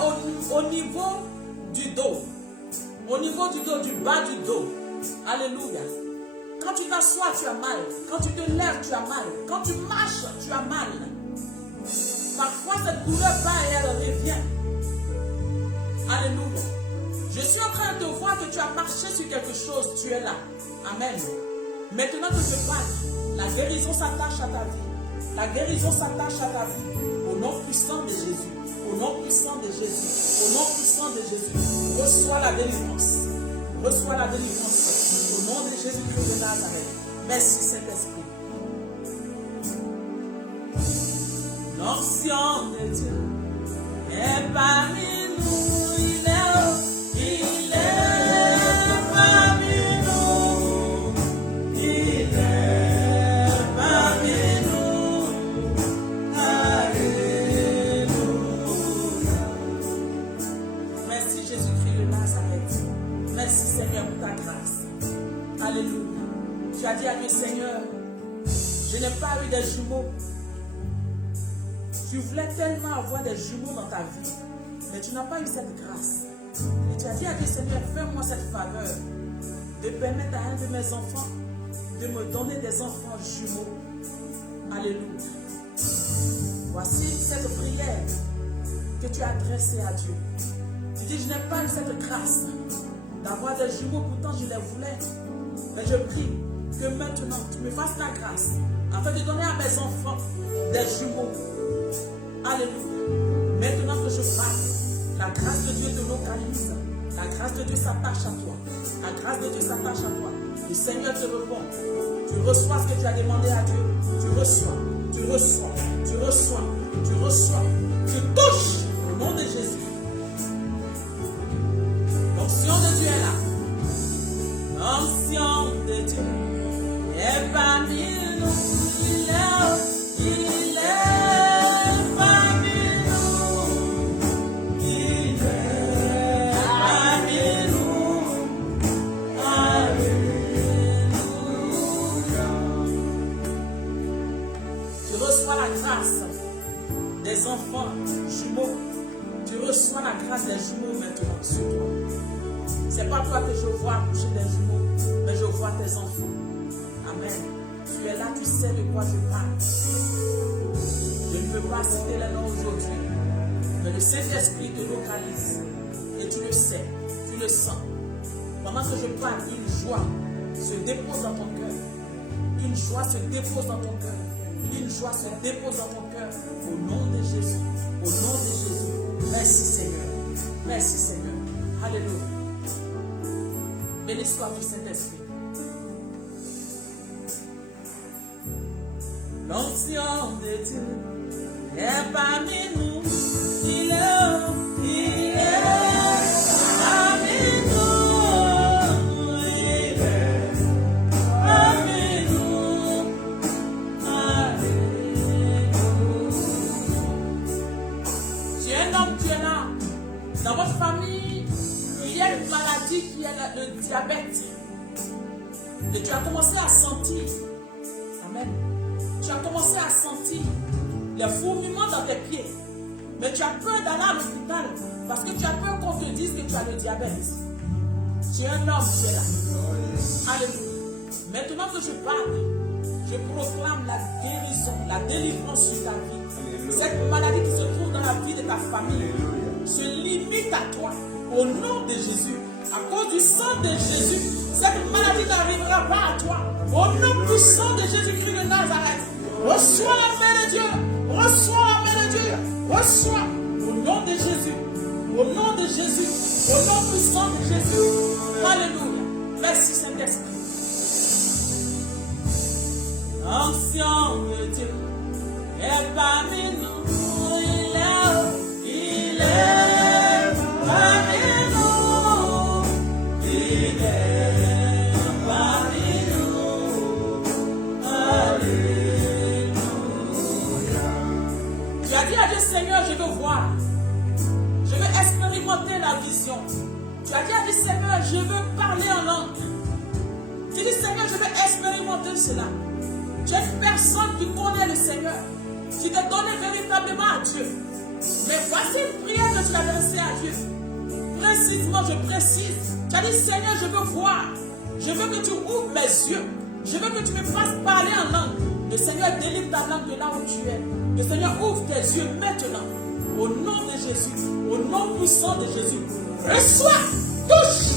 au niveau du dos. Au niveau du dos, du bas du dos. Alléluia. Quand tu t'assois, tu as mal. Quand tu te lèves, tu as mal. Quand tu marches, tu as mal. Parfois, cette douleur va et elle revient. Alléluia. Je suis en train de voir que tu as marché sur quelque chose. Tu es là. Amen. Maintenant que je parle, la guérison s'attache à ta vie. La guérison s'attache à ta vie. Au nom puissant de Jésus. Au nom puissant de Jésus. Au nom puissant de Jésus. Reçois la délivrance. Reçois la délivrance. Au nom de Jésus-Christ de Nazareth. Merci Saint-Esprit. L'onction de Dieu est parmi nous. Il est parmi nous. Il est parmi nous. Alléluia. Merci Jésus-Christ de Nazareth. Merci Seigneur pour ta grâce. Alléluia. Tu as dit à Dieu, Seigneur, je n'ai pas eu des jumeaux. Tu voulais tellement avoir des jumeaux dans ta vie, mais tu n'as pas eu cette grâce. Et tu as dit à Dieu, Seigneur, fais-moi cette faveur de permettre à un de mes enfants de me donner des enfants jumeaux. Alléluia. Voici cette prière que tu as adressée à Dieu. Tu dis, je n'ai pas eu cette grâce d'avoir des jumeaux, pourtant je les voulais. Mais je prie que maintenant tu me fasses la grâce afin de donner à mes enfants des jumeaux. Alléluia. Maintenant que je parle, la grâce de Dieu te localise. La grâce de Dieu s'attache à toi. La grâce de Dieu s'attache à toi. Le Seigneur te répond. Tu reçois ce que tu as demandé à Dieu. Tu reçois. Tu reçois. Tu reçois. Tu reçois. Tu touches au nom de Jésus. L'onction de Dieu est là. L'onction de Dieu est parmi nous. Il est parmi nous. Il est parmi nous. Alléluia. Tu reçois la grâce des enfants jumeaux. Tu reçois la grâce des jumeaux maintenant sur toi. Ce n'est pas toi que je vois accoucher des jumeaux, mais je vois tes enfants. Amen. Tu es là, tu sais de quoi je parle. Je ne peux pas citer les noms aujourd'hui, mais le Saint-Esprit te localise. Et tu le sais, tu le sens. Pendant que je parle, une joie se dépose dans ton cœur. Une joie se dépose dans ton cœur. Une joie se dépose dans ton cœur. Au nom de Jésus. Au nom de Jésus. Merci Seigneur. Merci Seigneur. Alléluia. Béni soit du Saint-Esprit. L'onction de Dieu est parmi nous. Il est parmi nous. Il est parmi nous. Alléluia. Tu es un homme, tu es là. Dans votre famille, il y a une maladie qui est le diabète. Et tu as commencé à sentir. Amen. Tu as commencé à sentir les fourmillements dans tes pieds. Mais tu as peur d'aller à l'hôpital parce que tu as peur qu'on te dise que tu as le diabète. Tu es un homme, tu es là. Alléluia. Maintenant que je parle, je proclame la guérison, la délivrance sur ta vie. cette maladie qui se trouve dans la vie de ta famille se limite à toi. Au nom de Jésus. À cause du sang de Jésus, cette maladie n'arrivera pas à toi. Au nom puissant de Jésus-Christ de Nazareth. Reçois la main de Dieu. Reçois la main de Dieu. Reçois. Au nom de Jésus. Au nom de Jésus. Au nom puissant de Jésus. Alléluia. Merci Saint-Esprit. Ancien de Dieu est parmi nous. Il est parmi nous. Il est parmi nous. Alléluia. Tu as dit à Dieu, Seigneur, je veux voir. Je veux expérimenter la vision. Tu as dit à Dieu, Seigneur, je veux parler en langue. Tu dis, Seigneur, je veux expérimenter cela. Tu es une personne qui connaît le Seigneur, qui te donne véritablement à Dieu. Mais voici une prière que tu as adressée à Dieu. Précisément, je précise. Tu as dit, Seigneur, je veux voir. Je veux que tu ouvres mes yeux. Je veux que tu me fasses parler en langue. Le Seigneur délivre ta langue de là où tu es. Le Seigneur ouvre tes yeux maintenant. Au nom de Jésus. Au nom puissant de Jésus. Reçois. Touche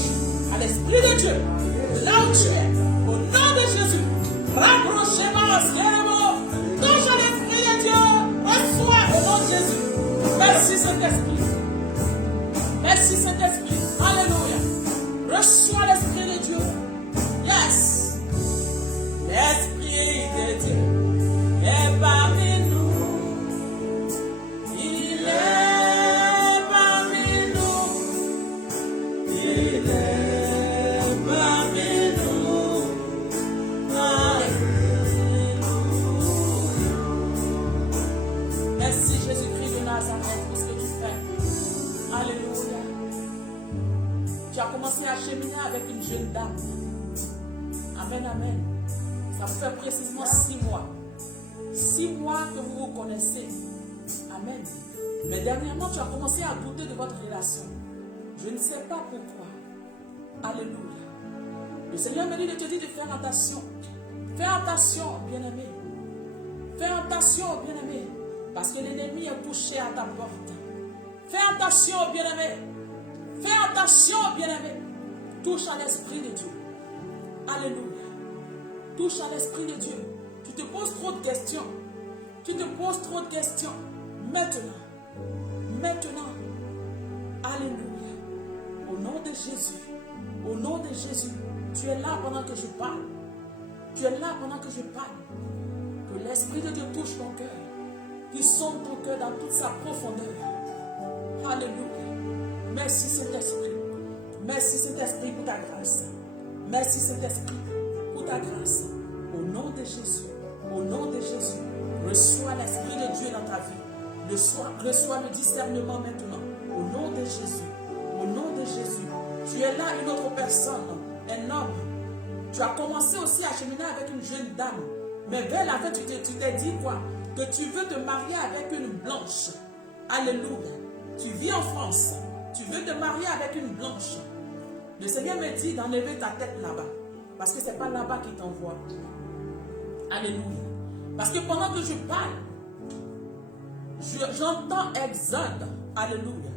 à l'Esprit de Dieu. Là où tu es. Au nom de Jésus. Rapprochez-moi, touche à l'Esprit de Dieu. Reçois au nom de Jésus. Merci Saint-Esprit. Merci Saint-Esprit. Alléluia. Reçois l'Esprit de Dieu. Yes. L'Esprit de Dieu est parmi nous. Il est parmi nous. Il est parmi nous. Merci Jésus-Christ de Nazareth pour ce que tu fais. Alléluia. Tu as commencé à cheminer avec une jeune dame. Amen, amen. Ça vous fait précisément 6 mois. 6 mois que vous vous connaissez. Amen. Mais dernièrement, tu as commencé à douter de votre relation. Je ne sais pas pourquoi. Alléluia. Le Seigneur me dit de te dire de faire attention. Fais attention, bien-aimé. Fais attention, bien-aimé. Parce que l'ennemi est touché à ta porte. Fais attention, bien-aimé. Fais attention, bien-aimé. Touche à l'Esprit de Dieu. Alléluia. Touche à l'Esprit de Dieu. Tu te poses trop de questions. Tu te poses trop de questions. Maintenant. Maintenant. Alléluia. Au nom de Jésus. Au nom de Jésus. Tu es là pendant que je parle. Tu es là pendant que je parle. Que l'Esprit de Dieu touche ton cœur. Qu'il sonde ton cœur dans toute sa profondeur. Alléluia. Merci Saint-Esprit. Merci Saint-Esprit pour ta grâce. Merci Saint-Esprit pour ta grâce. Au nom de Jésus. Au nom de Jésus. Reçois l'Esprit de Dieu dans ta vie. Reçois le discernement maintenant. Au nom de Jésus. Au nom de Jésus. Tu es là une autre personne. Un homme. Tu as commencé aussi à cheminer avec une jeune dame. Mais vers la fin, tu t'es dit quoi? Que tu veux te marier avec une blanche. Alléluia. Tu vis en France. Tu veux te marier avec une blanche. Le Seigneur me dit d'enlever ta tête là-bas. Parce que ce n'est pas là-bas qu'il t'envoie. Alléluia. Parce que pendant que je parle, j'entends Exode. Alléluia.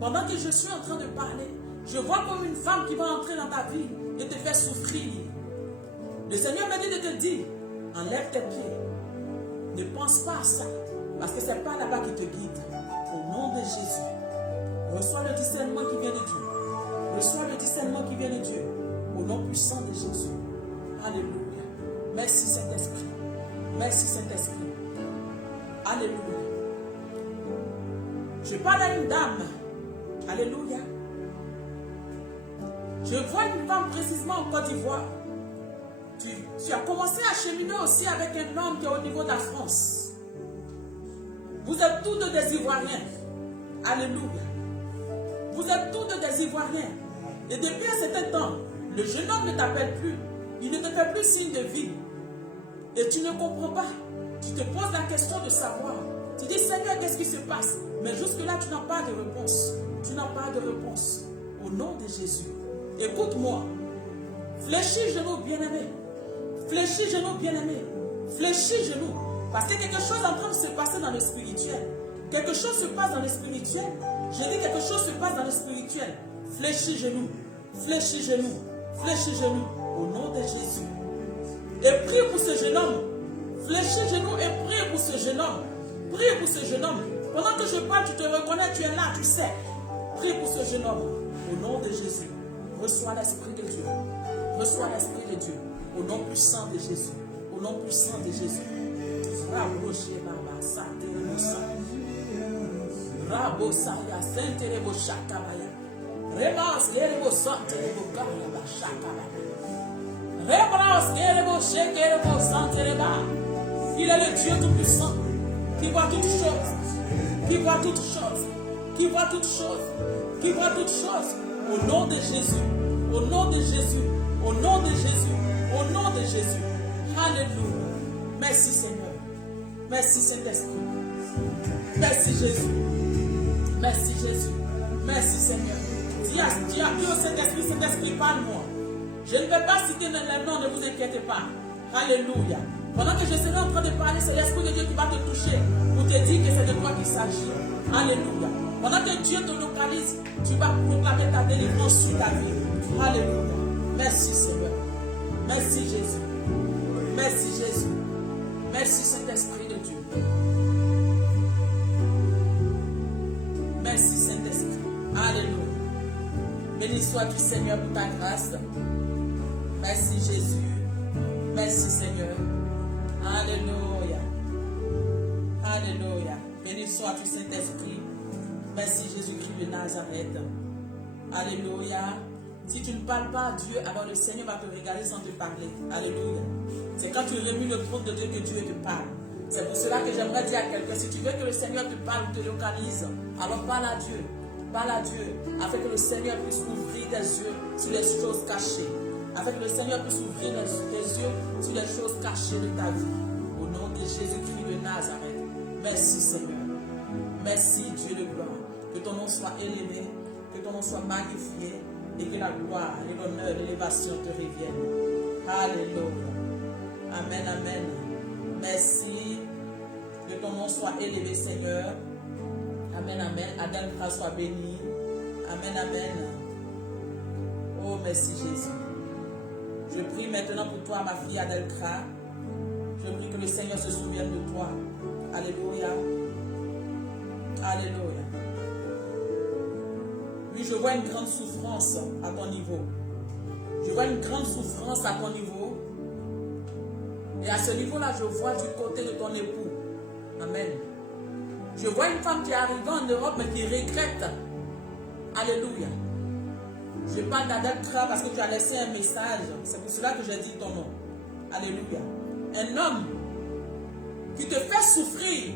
Pendant que je suis en train de parler, je vois comme une femme qui va entrer dans ta vie et te faire souffrir. Le Seigneur me dit de te dire, enlève tes pieds. Ne pense pas à ça. Parce que ce n'est pas là-bas qui te guide. Au nom de Jésus. Reçois le discernement qui vient de Dieu. Reçois le discernement qui vient de Dieu. Au nom puissant de Jésus. Alléluia. Merci Saint-Esprit. Merci Saint-Esprit. Alléluia. Je parle à une dame. Alléluia. Je vois une femme précisément en Côte d'Ivoire. Tu as commencé à cheminer aussi avec un homme qui est au niveau de la France. Vous êtes tous des Ivoiriens. Alléluia. Vous êtes tous des Ivoiriens. Et depuis un certain temps, le jeune homme ne t'appelle plus. Il ne te fait plus signe de vie. Et tu ne comprends pas. Tu te poses la question de savoir. Tu dis, Seigneur, qu'est-ce qui se passe? Mais jusque-là, tu n'as pas de réponse. Tu n'as pas de réponse. Au nom de Jésus. Écoute-moi. Fléchis genoux, bien-aimé. Fléchis genoux, bien-aimé. Fléchis genoux. Parce que quelque chose est en train de se passer dans le spirituel. Quelque chose se passe dans le spirituel. Je dis quelque chose se passe dans le spirituel. Fléchis genoux. Fléchis genoux. Fléchis genoux. Au nom de Jésus. Et prie pour ce jeune homme. Fléchis genoux et prie pour ce jeune homme. Prie pour ce jeune homme. Pendant que je parle, tu te reconnais, tu es là, tu sais. Prie pour ce jeune homme. Au nom de Jésus. Reçois l'Esprit de Dieu. Reçois l'Esprit de Dieu. Au nom puissant de Jésus. Au nom puissant de Jésus. Rabo Saria Senterebo Shakabaya. Rebas Lerebo Santerebo Karaba Shakabaya. Rebras Lerebo Shekerebo Santereba. Il est le Dieu tout-puissant qui voit toutes choses. Qui voit toutes choses. Qui voit toutes choses. Qui voit toutes choses. Au nom de Jésus. Au nom de Jésus. Au nom de Jésus. Au nom de Jésus. Alléluia. Merci Seigneur. Merci Saint-Esprit. Merci Jésus. Merci Jésus. Merci Seigneur. Dis au Saint-Esprit, Saint-Esprit, parle-moi. Je ne vais pas citer le nom, ne vous inquiétez pas. Alléluia. Pendant que je serai en train de parler, c'est l'Esprit de Dieu qui va te toucher pour te dire que c'est de toi qu'il s'agit. Alléluia. Pendant que Dieu te localise, tu vas proclamer ta délivrance sur ta vie. Alléluia. Merci Seigneur. Merci Jésus. Merci Jésus. Merci Saint-Esprit de Dieu. Merci Saint-Esprit. Alléluia. Béni sois-tu Seigneur pour ta grâce. Merci Jésus. Merci Seigneur. Alléluia. Alléluia. Béni sois-tu Saint-Esprit. Merci Jésus-Christ de Nazareth. Alléluia. Si tu ne parles pas à Dieu, alors le Seigneur va te regarder sans te parler. Alléluia. C'est quand tu remues le trône de Dieu que Dieu te parle. C'est pour cela que j'aimerais dire à quelqu'un, si tu veux que le Seigneur te parle ou te localise, alors parle à Dieu. Parle à Dieu, afin que le Seigneur puisse ouvrir tes yeux sur les choses cachées. Afin que le Seigneur puisse ouvrir tes yeux sur les choses cachées de ta vie. Au nom de Jésus-Christ de Nazareth. Merci Seigneur. Merci Dieu de gloire. Que ton nom soit élevé, que ton nom soit magnifié, et que la gloire, et l'honneur, et l'élévation te reviennent. Alléluia. Amen, amen. Merci. Que ton nom soit élevé, Seigneur. Amen, amen. Adelpha soit béni. Amen, amen. Oh, merci Jésus. Je prie maintenant pour toi, ma fille Adelpha. Je prie que le Seigneur se souvienne de toi. Alléluia. Alléluia. Oui, je vois une grande souffrance à ton niveau. Je vois une grande souffrance à ton niveau. Et à ce niveau-là, je vois du côté de ton époux. Amen. Je vois une femme qui est arrivée en Europe, mais qui regrette. Alléluia. Je parle d'Adelpha parce que tu as laissé un message. C'est pour cela que j'ai dit ton nom. Alléluia. Un homme qui te fait souffrir.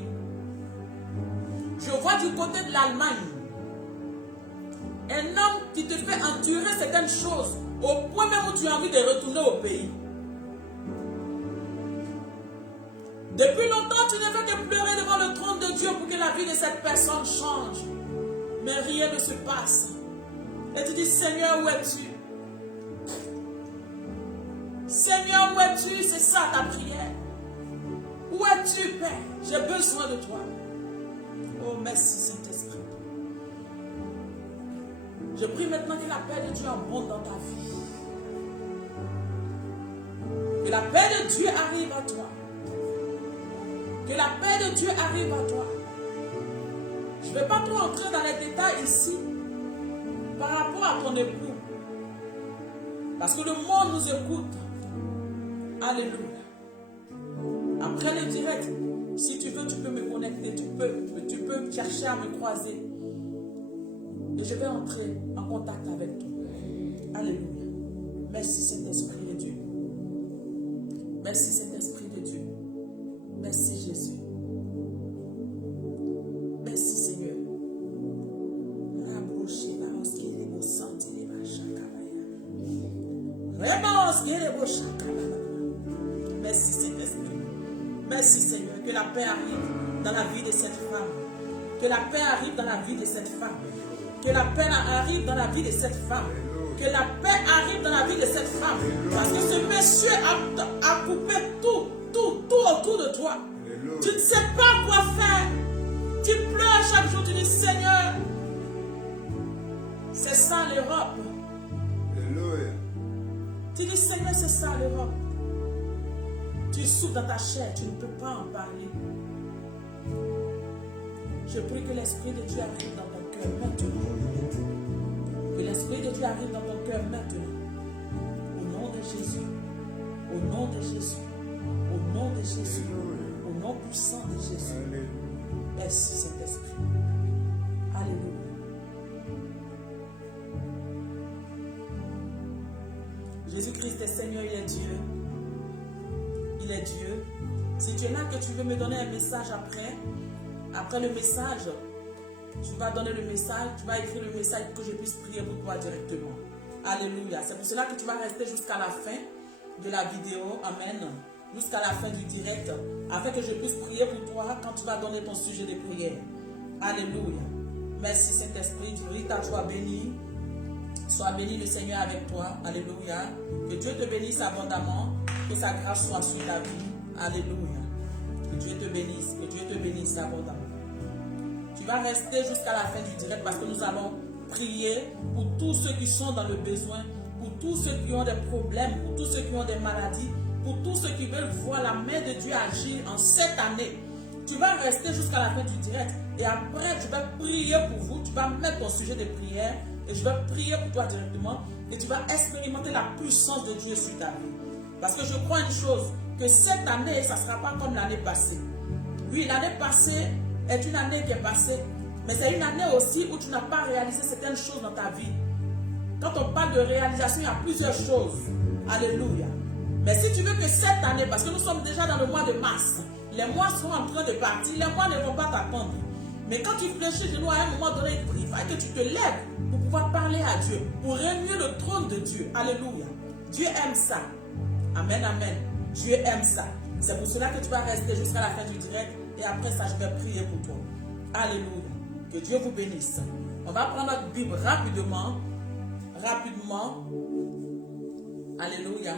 Je vois du côté de l'Allemagne. Un homme qui te fait endurer certaines choses au point même où tu as envie de retourner au pays. Depuis longtemps, tu ne fais que pleurer devant le trône de Dieu pour que la vie de cette personne change. Mais rien ne se passe. Et tu dis, Seigneur, où es-tu? Seigneur, où es-tu? C'est ça ta prière. Où es-tu, Père? J'ai besoin de toi. Oh, merci Saint-Esprit. Je prie maintenant que la paix de Dieu abonde dans ta vie. Que la paix de Dieu arrive à toi. Que la paix de Dieu arrive à toi. Je ne vais pas trop entrer dans les détails ici par rapport à ton époux. Parce que le monde nous écoute. Alléluia. Après le direct, si tu veux, tu peux me connecter. Tu peux chercher à me croiser. Et je vais entrer en contact avec toi. Alléluia. Merci Saint-Esprit de Dieu. Merci Saint-Esprit de Dieu. Merci Jésus. Merci Seigneur. Merci Saint-Esprit. Merci Seigneur. Que la paix arrive dans la vie de cette femme. Que la paix arrive dans la vie de cette femme. Que la paix arrive dans la vie de cette femme. Que la paix arrive dans la vie de cette femme. Parce que ce monsieur a coupé tout autour de toi. Tu ne sais pas quoi faire. Tu pleures chaque jour, tu dis Seigneur, c'est ça l'Europe. Alléluia. Tu dis Seigneur, c'est ça l'Europe. Tu souffres dans ta chair, tu ne peux pas en parler. Je prie que l'Esprit de Dieu arrive dans ton cœur maintenant. Que l'Esprit de Dieu arrive dans ton cœur maintenant. Au nom de Jésus. Au nom de Jésus. Au nom de Jésus. Au nom puissant de Jésus. Alléluia. Merci Saint-Esprit. Alléluia. Jésus-Christ est Seigneur, il est Dieu. Il est Dieu. Si tu es là que tu veux me donner un message après le message, tu vas donner le message, tu vas écrire le message pour que je puisse prier pour toi directement. Alléluia. C'est pour cela que tu vas rester jusqu'à la fin de la vidéo. Amen. Jusqu'à la fin du direct, afin que je puisse prier pour toi quand tu vas donner ton sujet de prière. Alléluia. Merci Saint-Esprit. Rita, sois béni. Sois béni le Seigneur avec toi. Alléluia. Que Dieu te bénisse abondamment. Que sa grâce soit sur ta vie. Alléluia. Que Dieu te bénisse. Que Dieu te bénisse abondamment. Tu vas rester jusqu'à la fin du direct parce que nous allons prier pour tous ceux qui sont dans le besoin, pour tous ceux qui ont des problèmes, pour tous ceux qui ont des maladies, pour tous ceux qui veulent voir la main de Dieu agir en cette année. Tu vas rester jusqu'à la fin du direct et après je vais prier pour vous. Tu vas mettre ton sujet de prière et je vais prier pour toi directement et tu vas expérimenter la puissance de Dieu sur ta vie. Parce que je crois une chose, que cette année, ça ne sera pas comme l'année passée. Oui, l'année passée est une année qui est passée, mais c'est une année aussi où tu n'as pas réalisé certaines choses dans ta vie. Quand on parle de réalisation, il y a plusieurs choses. Alléluia. Mais si tu veux que cette année, parce que nous sommes déjà dans le mois de mars, les mois sont en train de partir, les mois ne vont pas t'attendre. Mais quand tu fléchis de nous à un moment donné, il faut que tu te lèves pour pouvoir parler à Dieu, pour remuer le trône de Dieu. Alléluia. Dieu aime ça. Amen, amen. Dieu aime ça. C'est pour cela que tu vas rester jusqu'à la fin du direct et après ça, je vais prier pour toi. Alléluia. Que Dieu vous bénisse. On va prendre notre Bible rapidement. Rapidement. Alléluia.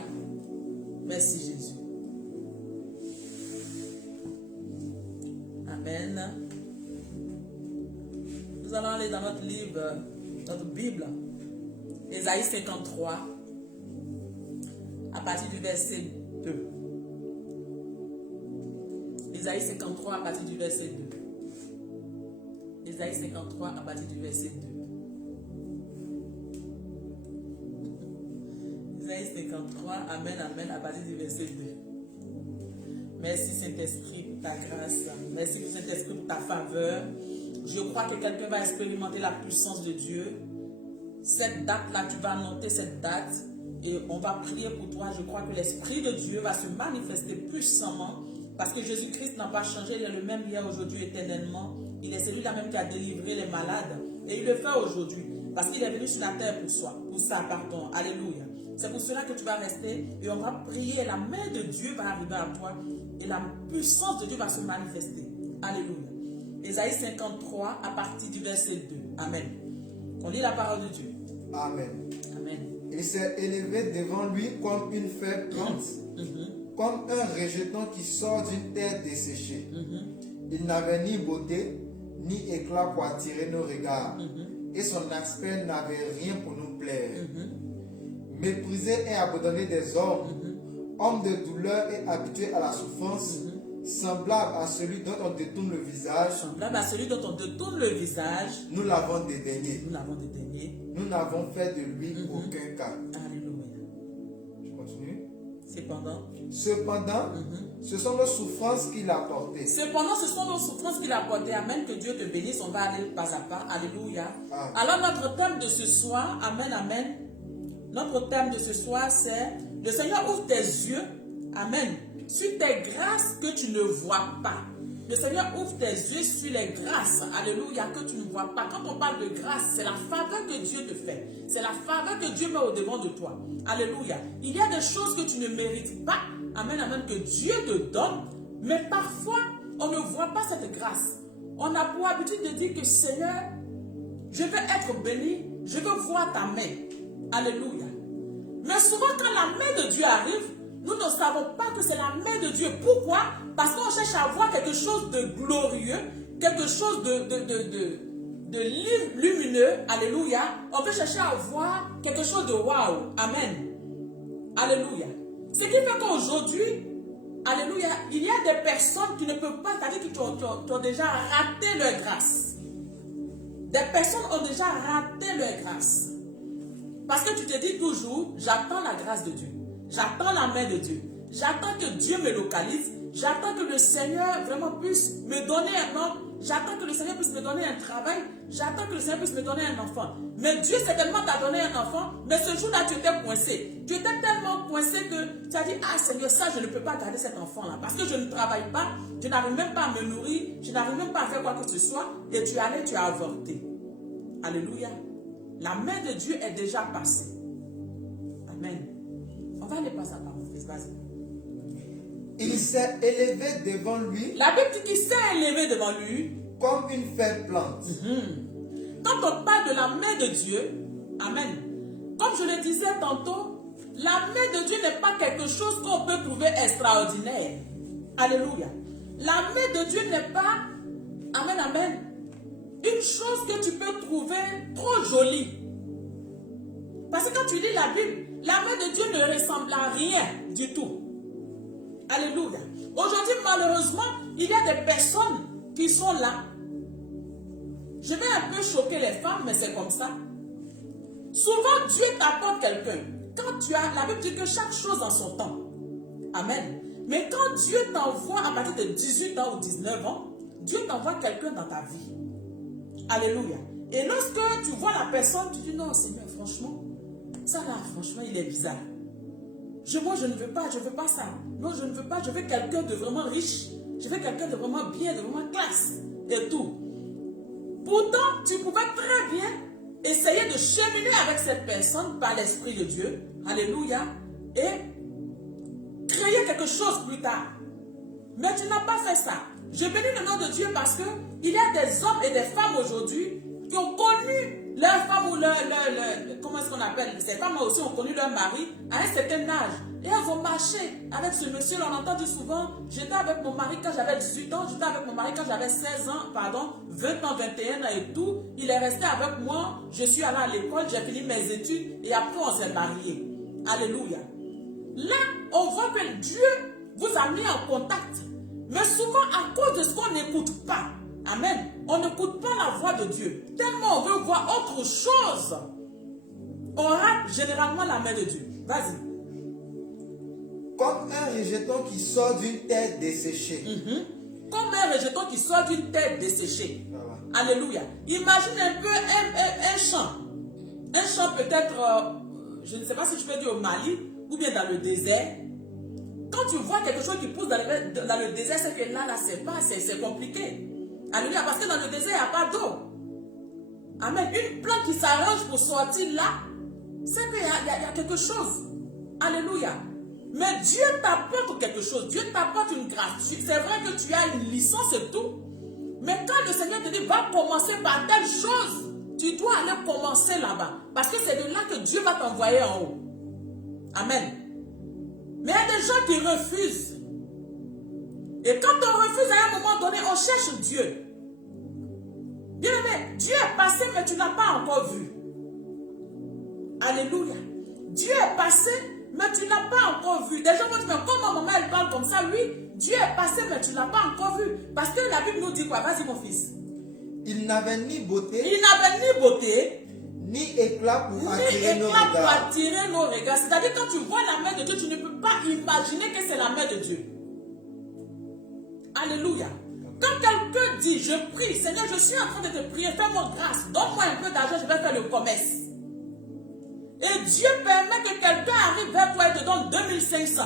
Merci Jésus. Amen. Nous allons aller dans notre livre, notre Bible, Ésaïe 53, à partir du verset 2. Ésaïe 53 à partir du verset 2. Ésaïe 53 à partir du verset 2. Ésaïe 53, amen, amen, à partir du verset 2. Merci Saint-Esprit pour ta grâce. Merci Saint-Esprit pour ta faveur. Je crois que quelqu'un va expérimenter la puissance de Dieu. Cette date-là, tu vas noter cette date et on va prier pour toi. Je crois que l'Esprit de Dieu va se manifester puissamment parce que Jésus-Christ n'a pas changé. Il est le même hier, aujourd'hui, éternellement. Il est celui-là même qui a délivré les malades. Et il le fait aujourd'hui parce qu'il est venu sur la terre pour ça, pardon. Alléluia. C'est pour cela que tu vas rester et on va prier. La main de Dieu va arriver à toi et la puissance de Dieu va se manifester. Alléluia. Ésaïe 53 à partir du verset 2. Amen. On lit la parole de Dieu. Amen. Amen. Il s'est élevé devant lui comme une feuille plante, comme un rejeton qui sort d'une terre desséchée. Il n'avait ni beauté, ni éclat pour attirer nos regards, et son aspect n'avait rien pour nous plaire. Méprisé et abandonné des hommes, homme de douleur et habitué à la souffrance, semblable à celui dont on détourne le visage. Semblable à celui dont on détourne le visage. Nous l'avons dédaigné. Nous l'avons dédaigné. Nous n'avons fait de lui aucun cas. Alléluia. Je continue. Cependant, ce sont nos souffrances qu'il a portées. Cependant, ce sont nos souffrances qu'il a portées. Amen. Que Dieu te bénisse. On va aller pas à pas. Alléluia. Amen. Alors, notre thème de ce soir, amen, amen. Notre thème de ce soir, c'est le Seigneur ouvre tes yeux. Amen. Sur tes grâces que tu ne vois pas. Le Seigneur ouvre tes yeux sur les grâces, alléluia, que tu ne vois pas. Quand on parle de grâce, c'est la faveur que Dieu te fait. C'est la faveur que Dieu met au devant de toi. Alléluia. Il y a des choses que tu ne mérites pas. Amen, amen, que Dieu te donne. Mais parfois, on ne voit pas cette grâce. On a pour habitude de dire que Seigneur, je veux être béni, je veux voir ta main. Alléluia. Mais souvent, quand la main de Dieu arrive, nous ne savons pas que c'est la main de Dieu. Pourquoi? Parce qu'on cherche à voir quelque chose de glorieux, quelque chose de lumineux. Alléluia. On veut chercher à voir quelque chose de waouh. Amen. Alléluia. Ce qui fait qu'aujourd'hui, alléluia, il y a des personnes qui ne peuvent pas, c'est-à-dire qui ont déjà raté leur grâce. Des personnes ont déjà raté leur grâce. Parce que tu te dis toujours, j'attends la grâce de Dieu. J'attends la main de Dieu. J'attends que Dieu me localise. J'attends que le Seigneur vraiment puisse me donner un homme. J'attends que le Seigneur puisse me donner un travail. J'attends que le Seigneur puisse me donner un enfant. Mais Dieu certainement t'a donné un enfant. Mais ce jour-là, tu étais coincé. Tu étais tellement coincé que tu as dit, ah Seigneur, ça, je ne peux pas garder cet enfant-là. Parce que je ne travaille pas. Je n'arrive même pas à me nourrir. Je n'arrive même pas à faire quoi que ce soit. Et tu es allé, tu as avorté. Alléluia. La main de Dieu est déjà passée. Amen. On va aller passer à parole. Vas-y. Il s'est élevé devant lui La Bible dit qu'il s'est élevé devant lui. comme une faible plante. Quand on parle de la main de Dieu, amen. Comme je le disais tantôt, la main de Dieu n'est pas quelque chose qu'on peut trouver extraordinaire. Alléluia. La main de Dieu n'est pas, amen, amen, une chose que tu peux trouver trop jolie. Parce que quand tu lis la Bible, la main de Dieu ne ressemble à rien du tout. Alléluia. Aujourd'hui, malheureusement, il y a des personnes qui sont là. Je vais un peu choquer les femmes, mais c'est comme ça. Souvent, Dieu t'apporte quelqu'un. Quand tu as, la Bible dit que chaque chose en son temps. Amen. Mais quand Dieu t'envoie à partir de 18 ans ou 19 ans, Dieu t'envoie quelqu'un dans ta vie. Alléluia. Et lorsque tu vois la personne, tu dis non, Seigneur, franchement, ça là, franchement, il est bizarre. Moi, je ne veux pas ça. Non, je ne veux pas, je veux quelqu'un de vraiment riche. Je veux quelqu'un de vraiment bien, de vraiment classe et tout. Pourtant, tu pouvais très bien essayer de cheminer avec cette personne par l'Esprit de Dieu. Alléluia. Et créer quelque chose plus tard. Mais tu n'as pas fait ça. Je bénis le nom de Dieu parce que il y a des hommes et des femmes aujourd'hui qui ont connu leur femme ou comment est-ce qu'on appelle, ces femmes aussi ont connu leur mari à un certain âge. Et elles ont marché avec ce monsieur. On entend dire souvent, j'étais avec mon mari quand j'avais 18 ans, j'étais avec mon mari quand j'avais 16 ans, 20 ans, 21 ans et tout. Il est resté avec moi, je suis allé à l'école, j'ai fini mes études et après on s'est mariés. Alléluia. Là, on voit que Dieu vous a mis en contact. Mais souvent, à cause de ce qu'on n'écoute pas, amen, on n'écoute pas la voix de Dieu. Tellement on veut voir autre chose, on rate généralement la main de Dieu. Vas-y. Comme un rejeton qui sort d'une terre desséchée. Comme un rejeton qui sort d'une terre desséchée. Voilà. Alléluia. Imagine un peu un champ. Un champ peut-être, je ne sais pas si je peux dire au Mali, ou bien dans le désert. Quand tu vois quelque chose qui pousse dans le désert, c'est que là c'est compliqué. Alléluia, parce que dans le désert, il n'y a pas d'eau. Amen. Une plante qui s'arrange pour sortir là, c'est qu'il y a quelque chose. Alléluia. Mais Dieu t'apporte quelque chose. Dieu t'apporte une grâce. C'est vrai que tu as une licence et tout. Mais quand le Seigneur te dit, va commencer par telle chose, tu dois aller commencer là-bas. Parce que c'est de là que Dieu va t'envoyer en haut. Amen. Mais il y a des gens qui refusent. Et quand on refuse à un moment donné, on cherche Dieu. Bien aimé, Dieu est passé, mais tu ne l'as pas encore vu. Alléluia. Dieu est passé, mais tu ne l'as pas encore vu. Des gens vont dire, mais comment maman elle parle comme ça? Oui, Dieu est passé, mais tu ne l'as pas encore vu. Parce que la Bible nous dit quoi? Vas-y mon fils. Il n'avait ni beauté, ni éclat pour attirer nos regards. C'est-à-dire quand tu vois la main de Dieu, tu ne peux pas imaginer que c'est la main de Dieu. Alléluia. Quand quelqu'un dit, je prie, Seigneur, je suis en train de te prier, fais-moi grâce, donne-moi un peu d'argent, je vais faire le commerce. Et Dieu permet que quelqu'un arrive vers toi et te donne 2500.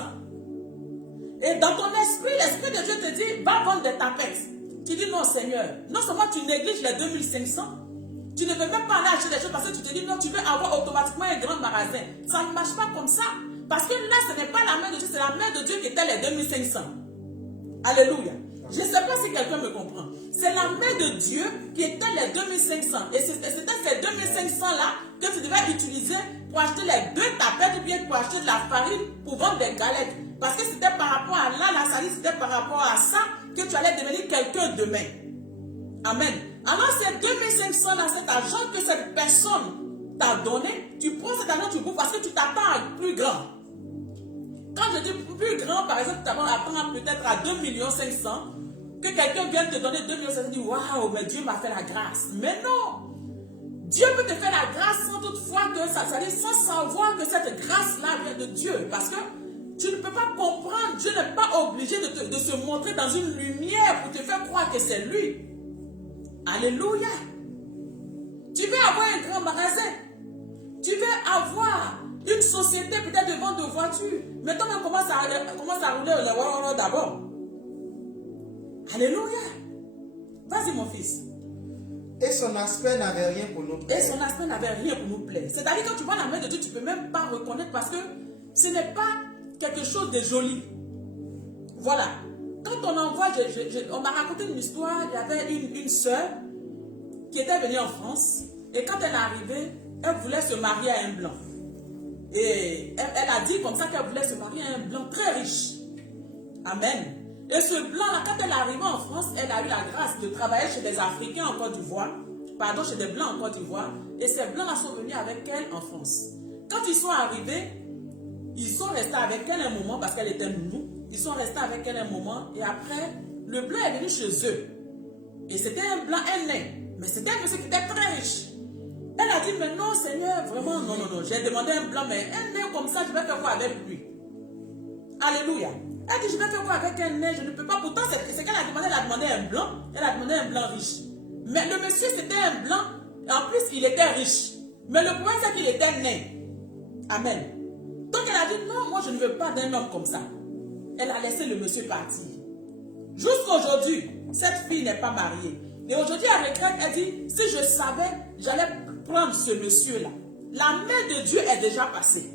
Et dans ton esprit, l'esprit de Dieu te dit, va vendre des tapettes. Tu dis non Seigneur, non seulement tu négliges les 2500, tu ne veux même pas aller acheter des choses parce que tu te dis non, tu veux avoir automatiquement un grand magasin. Ça ne marche pas comme ça. Parce que là, ce n'est pas la main de Dieu, c'est la main de Dieu qui était les 2500. Alléluia. Je ne sais pas si quelqu'un me comprend. C'est la main de Dieu qui était les 2500. Et c'était ces 2500 là que tu devais utiliser pour acheter les 2 tapettes ou bien pour acheter de la farine pour vendre des galettes. Parce que c'était par rapport à là, la salie, c'était par rapport à ça que tu allais devenir quelqu'un demain. Amen. Alors c'est 2500 là, cet argent que cette personne t'a donné, tu prends cet argent, tu bouffes parce que tu t'attends à plus grand. Quand je dis plus grand, par exemple, tu t'attends peut-être à 2,5 millions, que quelqu'un vienne te donner 2,5 millions, tu dis waouh, mais Dieu m'a fait la grâce. Mais non! Dieu peut te faire la grâce sans toutefois que ça dit sans savoir que cette grâce-là vient de Dieu. Parce que tu ne peux pas comprendre, Dieu n'est pas obligé de se montrer dans une lumière pour te faire croire que c'est lui. Alléluia. Tu veux avoir un grand magasin. Tu veux avoir une société peut-être de vente de voitures. Mais toi-même commence à rouler le d'abord. Alléluia. Vas-y mon fils. Et son aspect n'avait rien pour nous plaire. Et son aspect n'avait rien pour nous plaire. C'est-à-dire quand tu vois la main de Dieu, tu ne peux même pas reconnaître parce que ce n'est pas quelque chose de joli. Voilà. Quand on envoie, on m'a raconté une histoire, il y avait une soeur qui était venue en France et quand elle est arrivée, elle voulait se marier à un blanc. Et elle a dit comme ça qu'elle voulait se marier à un blanc très riche. Amen. Et ce blanc-là, quand elle est arrivée en France, elle a eu la grâce de travailler chez des Africains en Côte d'Ivoire, pardon, chez des Blancs en Côte d'Ivoire, et ces Blancs-là sont venus avec elle en France. Quand ils sont arrivés, ils sont restés avec elle un moment, parce qu'elle était nounou, ils sont restés avec elle un moment, et après, le Blanc est venu chez eux. Et c'était un Blanc, un nain, mais c'était un monsieur qui était très riche. Elle a dit, mais non Seigneur, vraiment, non, j'ai demandé un Blanc, mais un nain comme ça, je vais faire quoi avec lui? Alléluia. Elle dit, je vais faire quoi avec un nain? Je ne peux pas. Pourtant, c'est qu'elle a demandé, elle a demandé un blanc. Elle a demandé un blanc riche. Mais le monsieur, c'était un blanc. Et en plus, il était riche. Mais le problème, c'est qu'il était nain. Amen. Donc, elle a dit, non, moi, je ne veux pas d'un homme comme ça. Elle a laissé le monsieur partir. Jusqu'aujourd'hui, cette fille n'est pas mariée. Et aujourd'hui, elle regrette, elle dit, si je savais, j'allais prendre ce monsieur-là. La main de Dieu est déjà passée.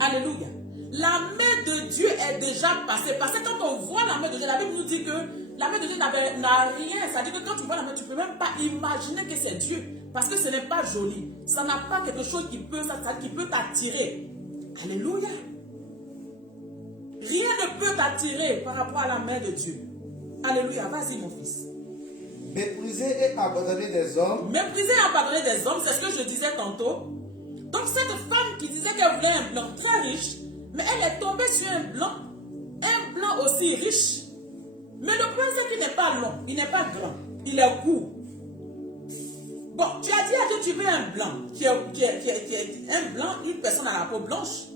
Alléluia. La main de Dieu est déjà passée. Parce que quand on voit la main de Dieu, la Bible nous dit que la main de Dieu n'a rien. C'est-à-dire que quand tu vois la main, tu ne peux même pas imaginer que c'est Dieu. Parce que ce n'est pas joli. Ça n'a pas quelque chose qui peut t'attirer. Alléluia. Rien ne peut t'attirer par rapport à la main de Dieu. Alléluia. Vas-y mon fils. Mépriser et abandonner des hommes. Mépriser et abandonner des hommes, c'est ce que je disais tantôt. Donc cette femme qui disait qu'elle voulait un blanc très riche, mais elle est tombée sur un blanc aussi riche. Mais le problème, c'est qu'il n'est pas long, il n'est pas grand, il est court. Bon, tu as dit à Dieu, tu veux un blanc, qui est un blanc, une personne à la peau blanche,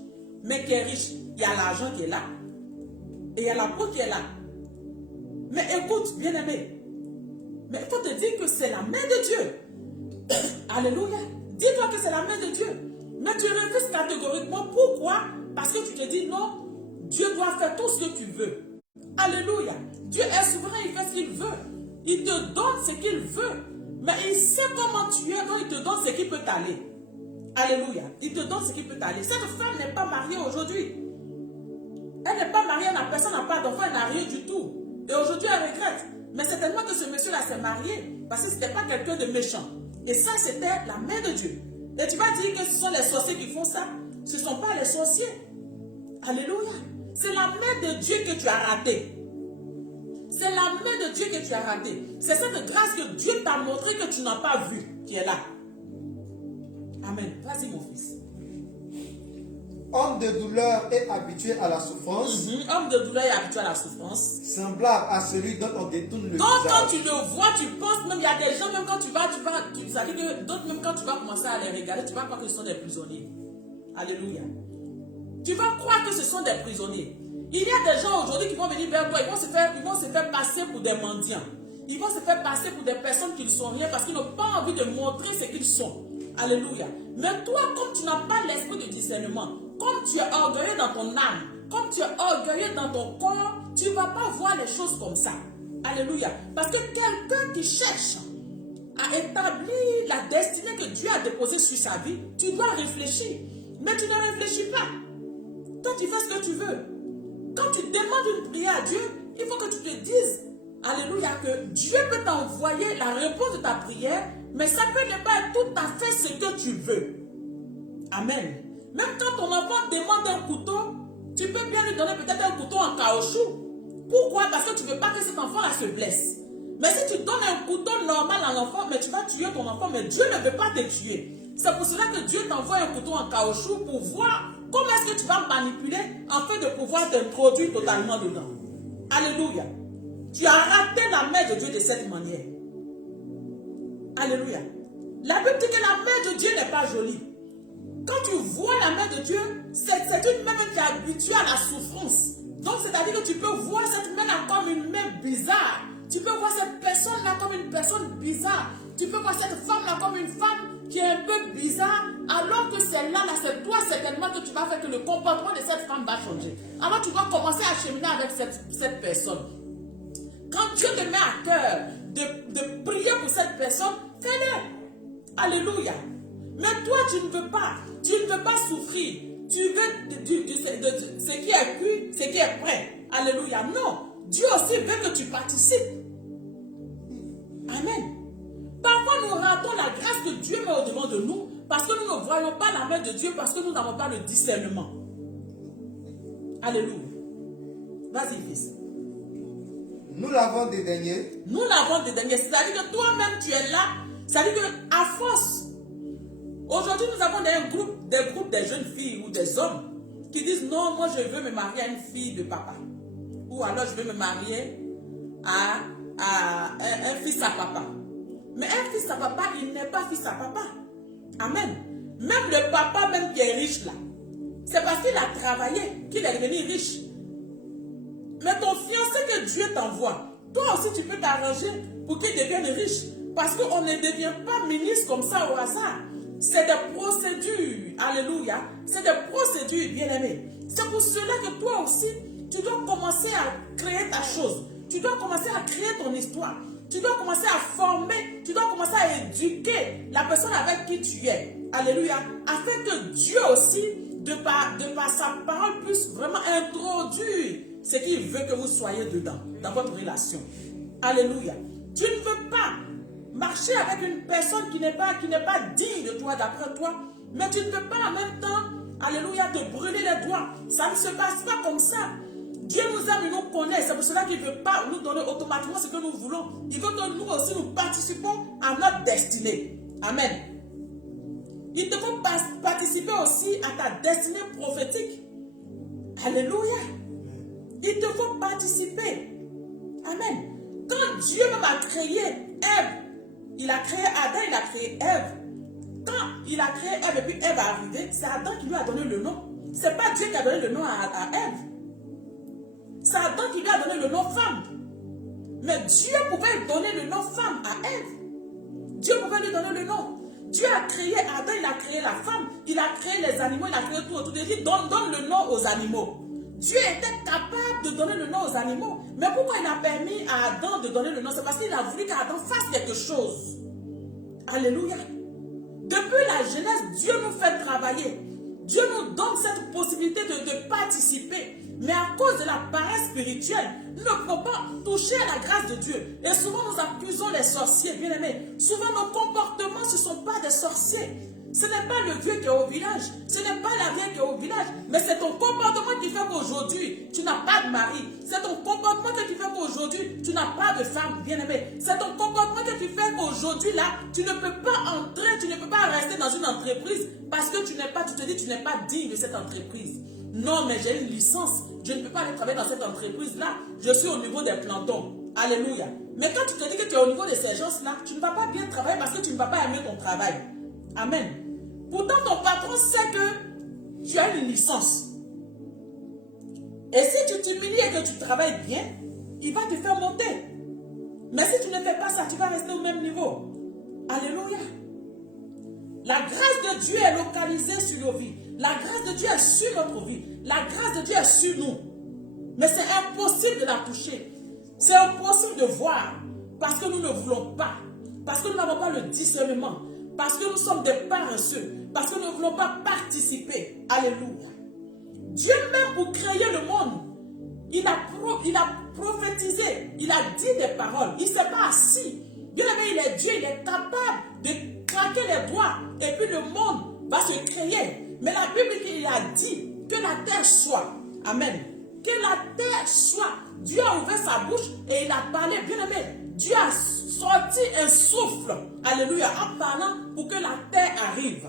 mais qui est riche. Il y a l'argent qui est là, et il y a la peau qui est là. Mais écoute, bien-aimé, mais il faut te dire que c'est la main de Dieu. Alléluia. Dis-toi que c'est la main de Dieu. Mais tu refuses catégoriquement. Pourquoi? Parce que tu te dis non, Dieu doit faire tout ce que tu veux. Alléluia. Dieu est souverain, il fait ce qu'il veut. Il te donne ce qu'il veut. Mais il sait comment tu es, donc il te donne ce qui peut t'aller. Alléluia. Il te donne ce qui peut t'aller. Cette femme n'est pas mariée aujourd'hui. Elle n'est pas mariée, personne n'a pas d'enfant, elle n'a rien du tout. Et aujourd'hui, elle regrette. Mais certainement que ce monsieur-là s'est marié parce que ce n'était pas quelqu'un de méchant. Et ça, c'était la main de Dieu. Et tu vas dire que ce sont les sorciers qui font ça. Ce ne sont pas les sorciers. Alléluia. C'est la main de Dieu que tu as ratée. C'est la main de Dieu que tu as ratée. C'est cette grâce que Dieu t'a montré que tu n'as pas vu qui est là. Amen. Vas-y mon fils. Homme de douleur et habitué à la souffrance. Homme de douleur et habitué à la souffrance. Semblable à celui dont on détourne le Donc visage. quand tu le vois, tu penses même, il y a des gens, même quand tu vas que d'autres, même quand tu vas commencer à les regarder, tu vas croire que ce sont des prisonniers. Alléluia. Tu vas croire que ce sont des prisonniers. Il y a des gens aujourd'hui qui vont venir vers toi, ils vont se faire passer pour des mendiants. Ils vont se faire passer pour des personnes qui ne sont rien parce qu'ils n'ont pas envie de montrer ce qu'ils sont. Alléluia. Mais toi, comme tu n'as pas l'esprit de discernement, comme tu es orgueilleux dans ton âme, comme tu es orgueilleux dans ton corps, tu ne vas pas voir les choses comme ça. Alléluia. Parce que quelqu'un qui cherche à établir la destinée que Dieu a déposée sur sa vie, tu dois réfléchir. Mais tu ne réfléchis pas. Toi, tu fais ce que tu veux. Quand tu demandes une prière à Dieu, il faut que tu te dises, alléluia, que Dieu peut t'envoyer la réponse de ta prière, mais ça peut ne pas être tout à fait ce que tu veux. Amen. Même quand ton enfant demande un couteau, Tu peux bien lui donner peut-être un couteau en caoutchouc. Pourquoi? Parce que tu ne veux pas que cet enfant-là se blesse. Mais si tu donnes un couteau normal à l'enfant, mais tu vas tuer ton enfant, mais Dieu ne veut pas te tuer. C'est pour cela que Dieu t'envoie un couteau en caoutchouc pour voir comment est-ce que tu vas manipuler afin de pouvoir t'introduire totalement dedans. Alléluia. Tu as raté la main de Dieu de cette manière. Alléluia. La Bible dit que la main de Dieu n'est pas jolie. Quand tu vois la main de Dieu, c'est une main qui est habituée à la souffrance. Donc, c'est-à-dire que tu peux voir cette main-là comme une main bizarre. Tu peux voir cette personne-là comme une personne bizarre. Tu peux voir cette femme-là comme une femme qui est un peu bizarre, alors que celle-là, c'est toi certainement que tu vas faire que le comportement de cette femme va changer. Alors, tu vas commencer à cheminer avec cette personne. Quand Dieu te met à cœur de prier pour cette personne, fais-le. Alléluia. Mais toi, tu ne veux pas. Tu ne veux pas souffrir. Tu veux ce qui est cuit, ce qui est prêt. Alléluia. Non. Dieu aussi veut que tu participes. Amen. Parfois, nous ratons la grâce que Dieu met au-devant de nous parce que nous ne voyons pas la main de Dieu, parce que nous n'avons pas le discernement. Alléluia. Vas-y, fils. Nous l'avons dédaigné. Nous l'avons dédaigné. C'est-à-dire que toi-même, tu es là. C'est-à-dire qu'à force, aujourd'hui, nous avons des groupes de jeunes filles ou des hommes qui disent non, moi, je veux me marier à une fille de papa. Ou alors, je veux me marier à un fils à papa. Mais un fils à papa, il n'est pas fils à papa. Amen. Même le papa même qui est riche là, c'est parce qu'il a travaillé qu'il est devenu riche. Mais ton fiancé que Dieu t'envoie, toi aussi tu peux t'arranger pour qu'il devienne riche. Parce qu'on ne devient pas ministre comme ça au hasard. C'est des procédures. Alléluia. C'est des procédures, bien-aimés. C'est pour cela que toi aussi, tu dois commencer à créer ta chose. Tu dois commencer à créer ton histoire. Tu dois commencer à former, tu dois commencer à éduquer la personne avec qui tu es. Alléluia. Afin que Dieu aussi, de par sa parole, puisse vraiment introduire ce qu'il veut que vous soyez dedans, dans votre relation. Alléluia. Tu ne veux pas marcher avec une personne qui n'est pas digne de toi, d'après toi, mais tu ne veux pas en même temps, alléluia, te brûler les doigts. Ça ne se passe pas comme ça. Dieu nous aime, il nous connaît. C'est pour cela qu'il ne veut pas nous donner automatiquement ce que nous voulons. Il veut que nous aussi nous participons à notre destinée. Amen. Il te faut participer aussi à ta destinée prophétique. Alléluia. Il te faut participer. Amen. Quand Dieu même a créé Ève, il a créé Adam, il a créé Ève. Quand il a créé Ève et puis Ève est arrivée, c'est Adam qui lui a donné le nom. Ce n'est pas Dieu qui a donné le nom à Ève. C'est Adam qui lui a donné le nom femme. Mais Dieu pouvait donner le nom femme à Ève. Dieu pouvait lui donner le nom. Dieu a créé Adam, il a créé la femme, il a créé les animaux, il a créé tout autour de lui. Donne le nom aux animaux. Dieu était capable de donner le nom aux animaux. Mais pourquoi il a permis à Adam de donner le nom? C'est parce qu'il a voulu qu'Adam fasse quelque chose. Alléluia. Depuis la Genèse, Dieu nous fait travailler. Dieu nous donne cette possibilité de participer. Mais à cause de la paresse spirituelle, nous ne pouvons pas toucher à la grâce de Dieu. Et souvent, nous accusons les sorciers, bien aimés. Souvent, nos comportements, ce ne sont pas des sorciers. Ce n'est pas le vieux qui est au village. Ce n'est pas la vieille qui est au village. Mais c'est ton comportement qui fait qu'aujourd'hui, tu n'as pas de mari. C'est ton comportement qui fait qu'aujourd'hui, tu n'as pas de femme, bien aimée. C'est ton comportement qui fait qu'aujourd'hui, là, tu ne peux pas entrer, tu ne peux pas rester dans une entreprise parce que tu te dis, tu n'es pas digne de cette entreprise. Non, mais j'ai une licence. Je ne peux pas aller travailler dans cette entreprise-là. Je suis au niveau des plantons. Alléluia. Mais quand tu te dis que tu es au niveau de ces gens-là, tu ne vas pas bien travailler parce que tu ne vas pas aimer ton travail. Amen. Pourtant, ton patron sait que tu as une licence. Et si tu t'humilies et que tu travailles bien, il va te faire monter. Mais si tu ne fais pas ça, tu vas rester au même niveau. Alléluia. La grâce de Dieu est localisée sur nos vies. La grâce de Dieu est sur notre vie. La grâce de Dieu est sur nous. Mais c'est impossible de la toucher. C'est impossible de voir. Parce que nous ne voulons pas. Parce que nous n'avons pas le discernement. Parce que nous sommes des paresseux. Parce que nous ne voulons pas participer. Alléluia. Dieu même pour créer le monde, il a prophétisé. Il a dit des paroles. Il ne s'est pas assis. Bien aimé, il est Dieu. Il est capable de claquer les doigts. Et puis le monde va se créer. Mais la Bible, il a dit que la terre soit. Amen. Que la terre soit. Dieu a ouvert sa bouche et il a parlé. Bien aimé, Dieu a sorti un souffle. Alléluia. En parlant pour que la terre arrive.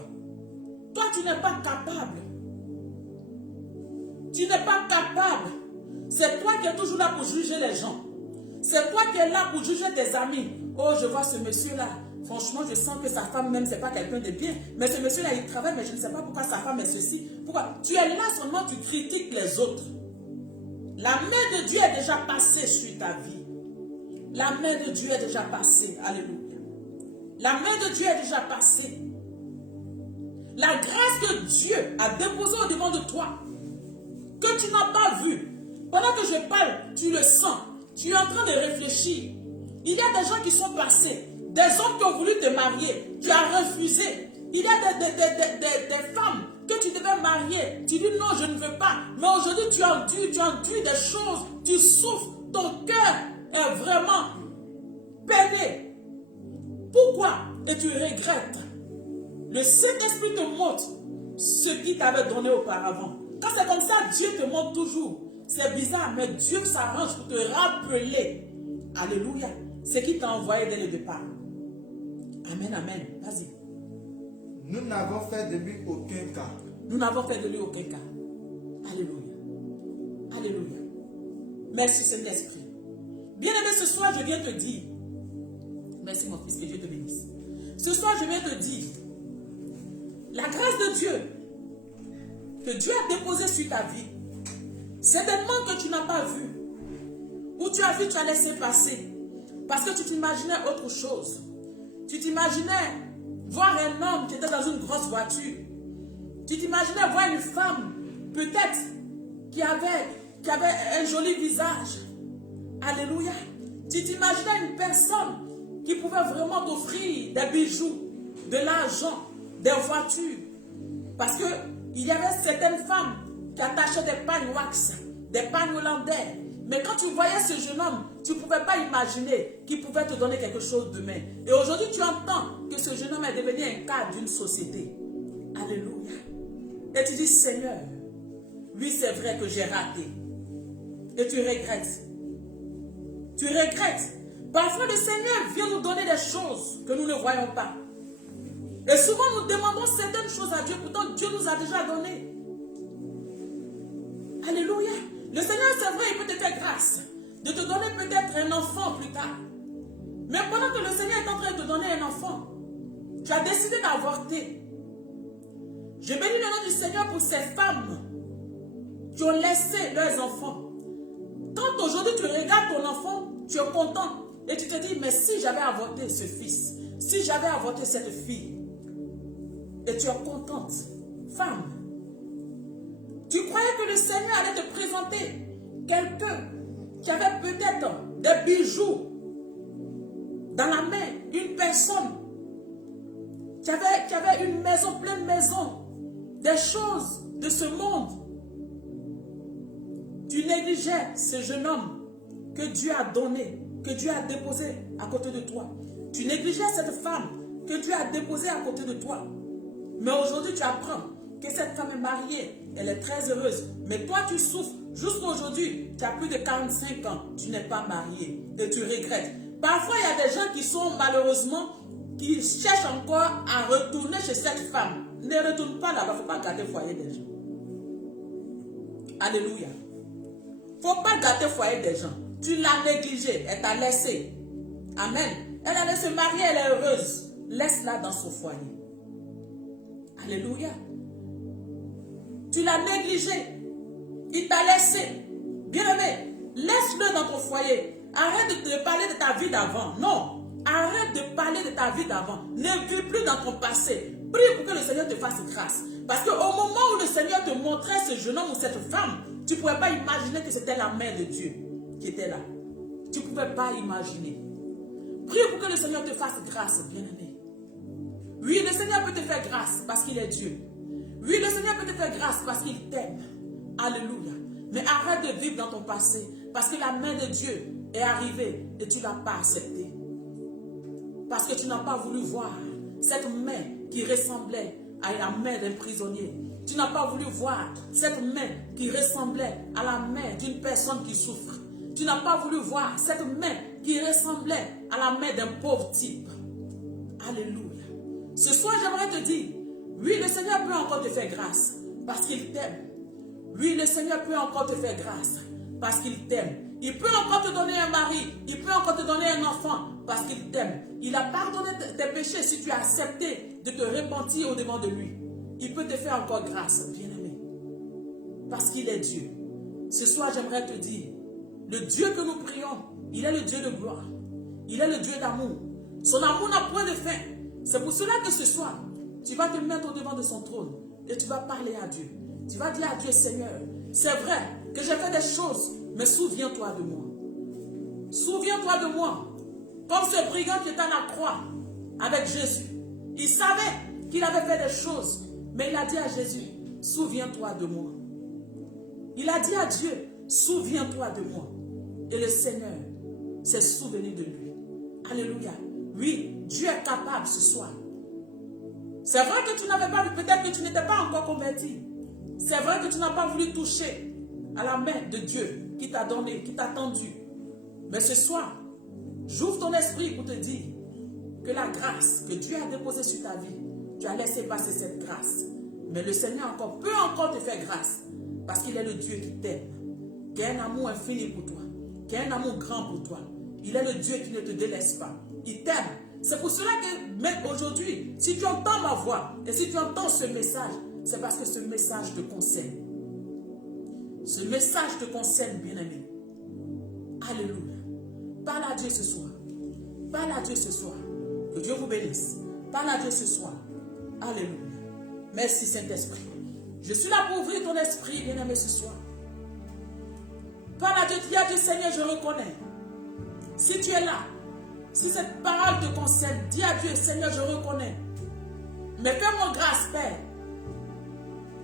Toi, tu n'es pas capable. Tu n'es pas capable. C'est toi qui es toujours là pour juger les gens. C'est toi qui es là pour juger tes amis. Oh, je vois ce monsieur-là. Franchement, je sens que sa femme même, c'est pas quelqu'un de bien. Mais ce monsieur-là, il travaille, mais je ne sais pas pourquoi sa femme est ceci. Pourquoi? Tu es là seulement, tu critiques les autres. La main de Dieu est déjà passée sur ta vie. La main de Dieu est déjà passée. Alléluia. La main de Dieu est déjà passée. La grâce que Dieu a déposée au devant de toi, que tu n'as pas vue. Pendant que je parle, tu le sens. Tu es en train de réfléchir. Il y a des gens qui sont passés. Des hommes qui ont voulu te marier. Tu as refusé. Il y a des femmes que tu devais marier. Tu dis non, je ne veux pas. Mais aujourd'hui, tu enduis des choses. Tu souffres. Ton cœur est vraiment peiné. Pourquoi? Et tu regrettes. Le Saint-Esprit te montre ce qu'il t'avait donné auparavant. Quand c'est comme ça, Dieu te montre toujours. C'est bizarre, mais Dieu s'arrange pour te rappeler. Alléluia. Ce qu'il t'a envoyé dès le départ. Amen, amen. Vas-y. Nous n'avons fait de lui aucun cas. Nous n'avons fait de lui aucun cas. Alléluia. Alléluia. Merci Saint-Esprit. Bien-aimé, ce soir, je viens te dire. Merci mon fils, que Dieu te bénisse. Ce soir, je viens te dire. La grâce de Dieu que Dieu a déposée sur ta vie, certainement que tu n'as pas vu. Ou tu as vu, tu as laissé passer. Parce que tu t'imaginais autre chose. Tu t'imaginais voir un homme qui était dans une grosse voiture. Tu t'imaginais voir une femme, peut-être, qui avait un joli visage. Alléluia. Tu t'imaginais une personne qui pouvait vraiment t'offrir des bijoux, de l'argent, des voitures. Parce qu'il y avait certaines femmes qui attachaient des pagnes wax, des pagnes hollandais. Mais quand tu voyais ce jeune homme, tu ne pouvais pas imaginer qu'il pouvait te donner quelque chose demain. Et aujourd'hui, tu entends que ce jeune homme est devenu un cadre d'une société. Alléluia. Et tu dis, Seigneur, oui, c'est vrai que j'ai raté. Et tu regrettes. Tu regrettes. Parfois, le Seigneur vient nous donner des choses que nous ne voyons pas. Et souvent, nous demandons certaines choses à Dieu, pourtant Dieu nous a déjà donné. Alléluia. Le Seigneur, c'est vrai, il peut te faire grâce de te donner peut-être un enfant plus tard. Mais pendant que le Seigneur est en train de te donner un enfant, tu as décidé d'avorter. Je bénis le nom du Seigneur pour ces femmes qui ont laissé leurs enfants. Quand aujourd'hui tu regardes ton enfant, tu es content et tu te dis, mais si j'avais avorté ce fils, si j'avais avorté cette fille, et tu es contente, femme, tu croyais que le Seigneur allait te présenter quelqu'un qui avait peut-être des bijoux dans la main, une personne qui avait une maison, pleine de maisons, des choses de ce monde. Tu négligeais ce jeune homme que Dieu a donné, que Dieu a déposé à côté de toi. Tu négligeais cette femme que Dieu a déposée à côté de toi. Mais aujourd'hui, tu apprends que cette femme est mariée, elle est très heureuse. Mais toi, tu souffres. Jusqu'à aujourd'hui, tu as plus de 45 ans, tu n'es pas marié et tu regrettes. Parfois, il y a des gens qui sont malheureusement, qui cherchent encore à retourner chez cette femme. Ne retourne pas là-bas, il ne faut pas gâter le foyer des gens. Alléluia. Il ne faut pas gâter le foyer des gens. Tu l'as négligée, elle t'a laissé. Amen. Elle allait se marier, elle est heureuse. Laisse-la dans son foyer. Alléluia. Tu l'as négligé. Il t'a laissé. Bien-aimé, laisse-le dans ton foyer. Arrête de te parler de ta vie d'avant. Non. Arrête de parler de ta vie d'avant. Ne vis plus dans ton passé. Prie pour que le Seigneur te fasse grâce. Parce qu'au moment où le Seigneur te montrait ce jeune homme ou cette femme, tu ne pouvais pas imaginer que c'était la main de Dieu qui était là. Tu ne pouvais pas imaginer. Prie pour que le Seigneur te fasse grâce, bien-aimé. Oui, le Seigneur peut te faire grâce parce qu'il est Dieu. Oui, le Seigneur peut te faire grâce parce qu'il t'aime. Alléluia. Mais arrête de vivre dans ton passé parce que la main de Dieu est arrivée et tu ne l'as pas acceptée. Parce que tu n'as pas voulu voir cette main qui ressemblait à la main d'un prisonnier. Tu n'as pas voulu voir cette main qui ressemblait à la main d'une personne qui souffre. Tu n'as pas voulu voir cette main qui ressemblait à la main d'un pauvre type. Alléluia. Ce soir, j'aimerais te dire, oui, le Seigneur peut encore te faire grâce parce qu'il t'aime. Oui, le Seigneur peut encore te faire grâce parce qu'il t'aime. Il peut encore te donner un mari. Il peut encore te donner un enfant parce qu'il t'aime. Il a pardonné tes péchés si tu as accepté de te repentir au devant de lui. Il peut te faire encore grâce, bien-aimé. Parce qu'il est Dieu. Ce soir, j'aimerais te dire, le Dieu que nous prions, il est le Dieu de gloire. Il est le Dieu d'amour. Son amour n'a point de fin. C'est pour cela que ce soir, tu vas te mettre au devant de son trône et tu vas parler à Dieu. Tu vas dire à Dieu, Seigneur, c'est vrai que j'ai fait des choses, mais souviens-toi de moi. Souviens-toi de moi. Comme ce brigand qui était à la croix avec Jésus. Il savait qu'il avait fait des choses, mais il a dit à Jésus, souviens-toi de moi. Il a dit à Dieu, souviens-toi de moi. Et le Seigneur s'est souvenu de lui. Alléluia. Oui, Dieu est capable ce soir. C'est vrai que tu n'avais pas, peut-être que tu n'étais pas encore converti. C'est vrai que tu n'as pas voulu toucher à la main de Dieu qui t'a donné, qui t'a tendu. Mais ce soir, j'ouvre ton esprit pour te dire que la grâce que Dieu a déposée sur ta vie, tu as laissé passer cette grâce. Mais le Seigneur peut encore te faire grâce parce qu'il est le Dieu qui t'aime, qui a un amour infini pour toi, qui a un amour grand pour toi. Il est le Dieu qui ne te délaisse pas. Il t'aime. C'est pour cela que même aujourd'hui, si tu entends ma voix et si tu entends ce message, c'est parce que ce message te concerne. Ce message te concerne, bien-aimé. Alléluia. Parle à Dieu ce soir. Parle à Dieu ce soir. Que Dieu vous bénisse. Parle à Dieu ce soir. Alléluia. Merci Saint-Esprit. Je suis là pour ouvrir ton esprit, bien-aimé, ce soir. Parle à Dieu. Dis à Dieu, Seigneur, je reconnais. Si tu es là, si cette parole te concerne, dis à Dieu, Seigneur, je reconnais. Mais fais-moi grâce, Père.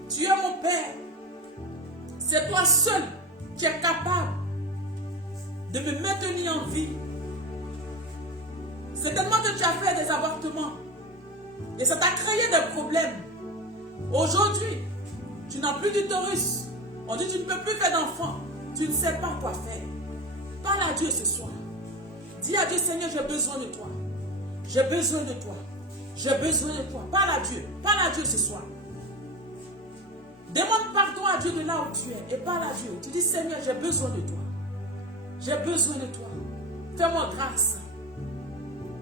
Tu es mon Père. C'est toi seul qui es capable de me maintenir en vie. C'est tellement que tu as fait des avortements. Et ça t'a créé des problèmes. Aujourd'hui, tu n'as plus d'utérus. On dit que tu ne peux plus faire d'enfant. Tu ne sais pas quoi faire. Parle à Dieu ce soir. Dis à Dieu, Seigneur, j'ai besoin de toi. J'ai besoin de toi. J'ai besoin de toi. Parle à Dieu. Parle à Dieu ce soir. Demande pardon à Dieu de là où tu es. Et parle à Dieu. Tu dis, Seigneur, j'ai besoin de toi. J'ai besoin de toi. Fais-moi grâce.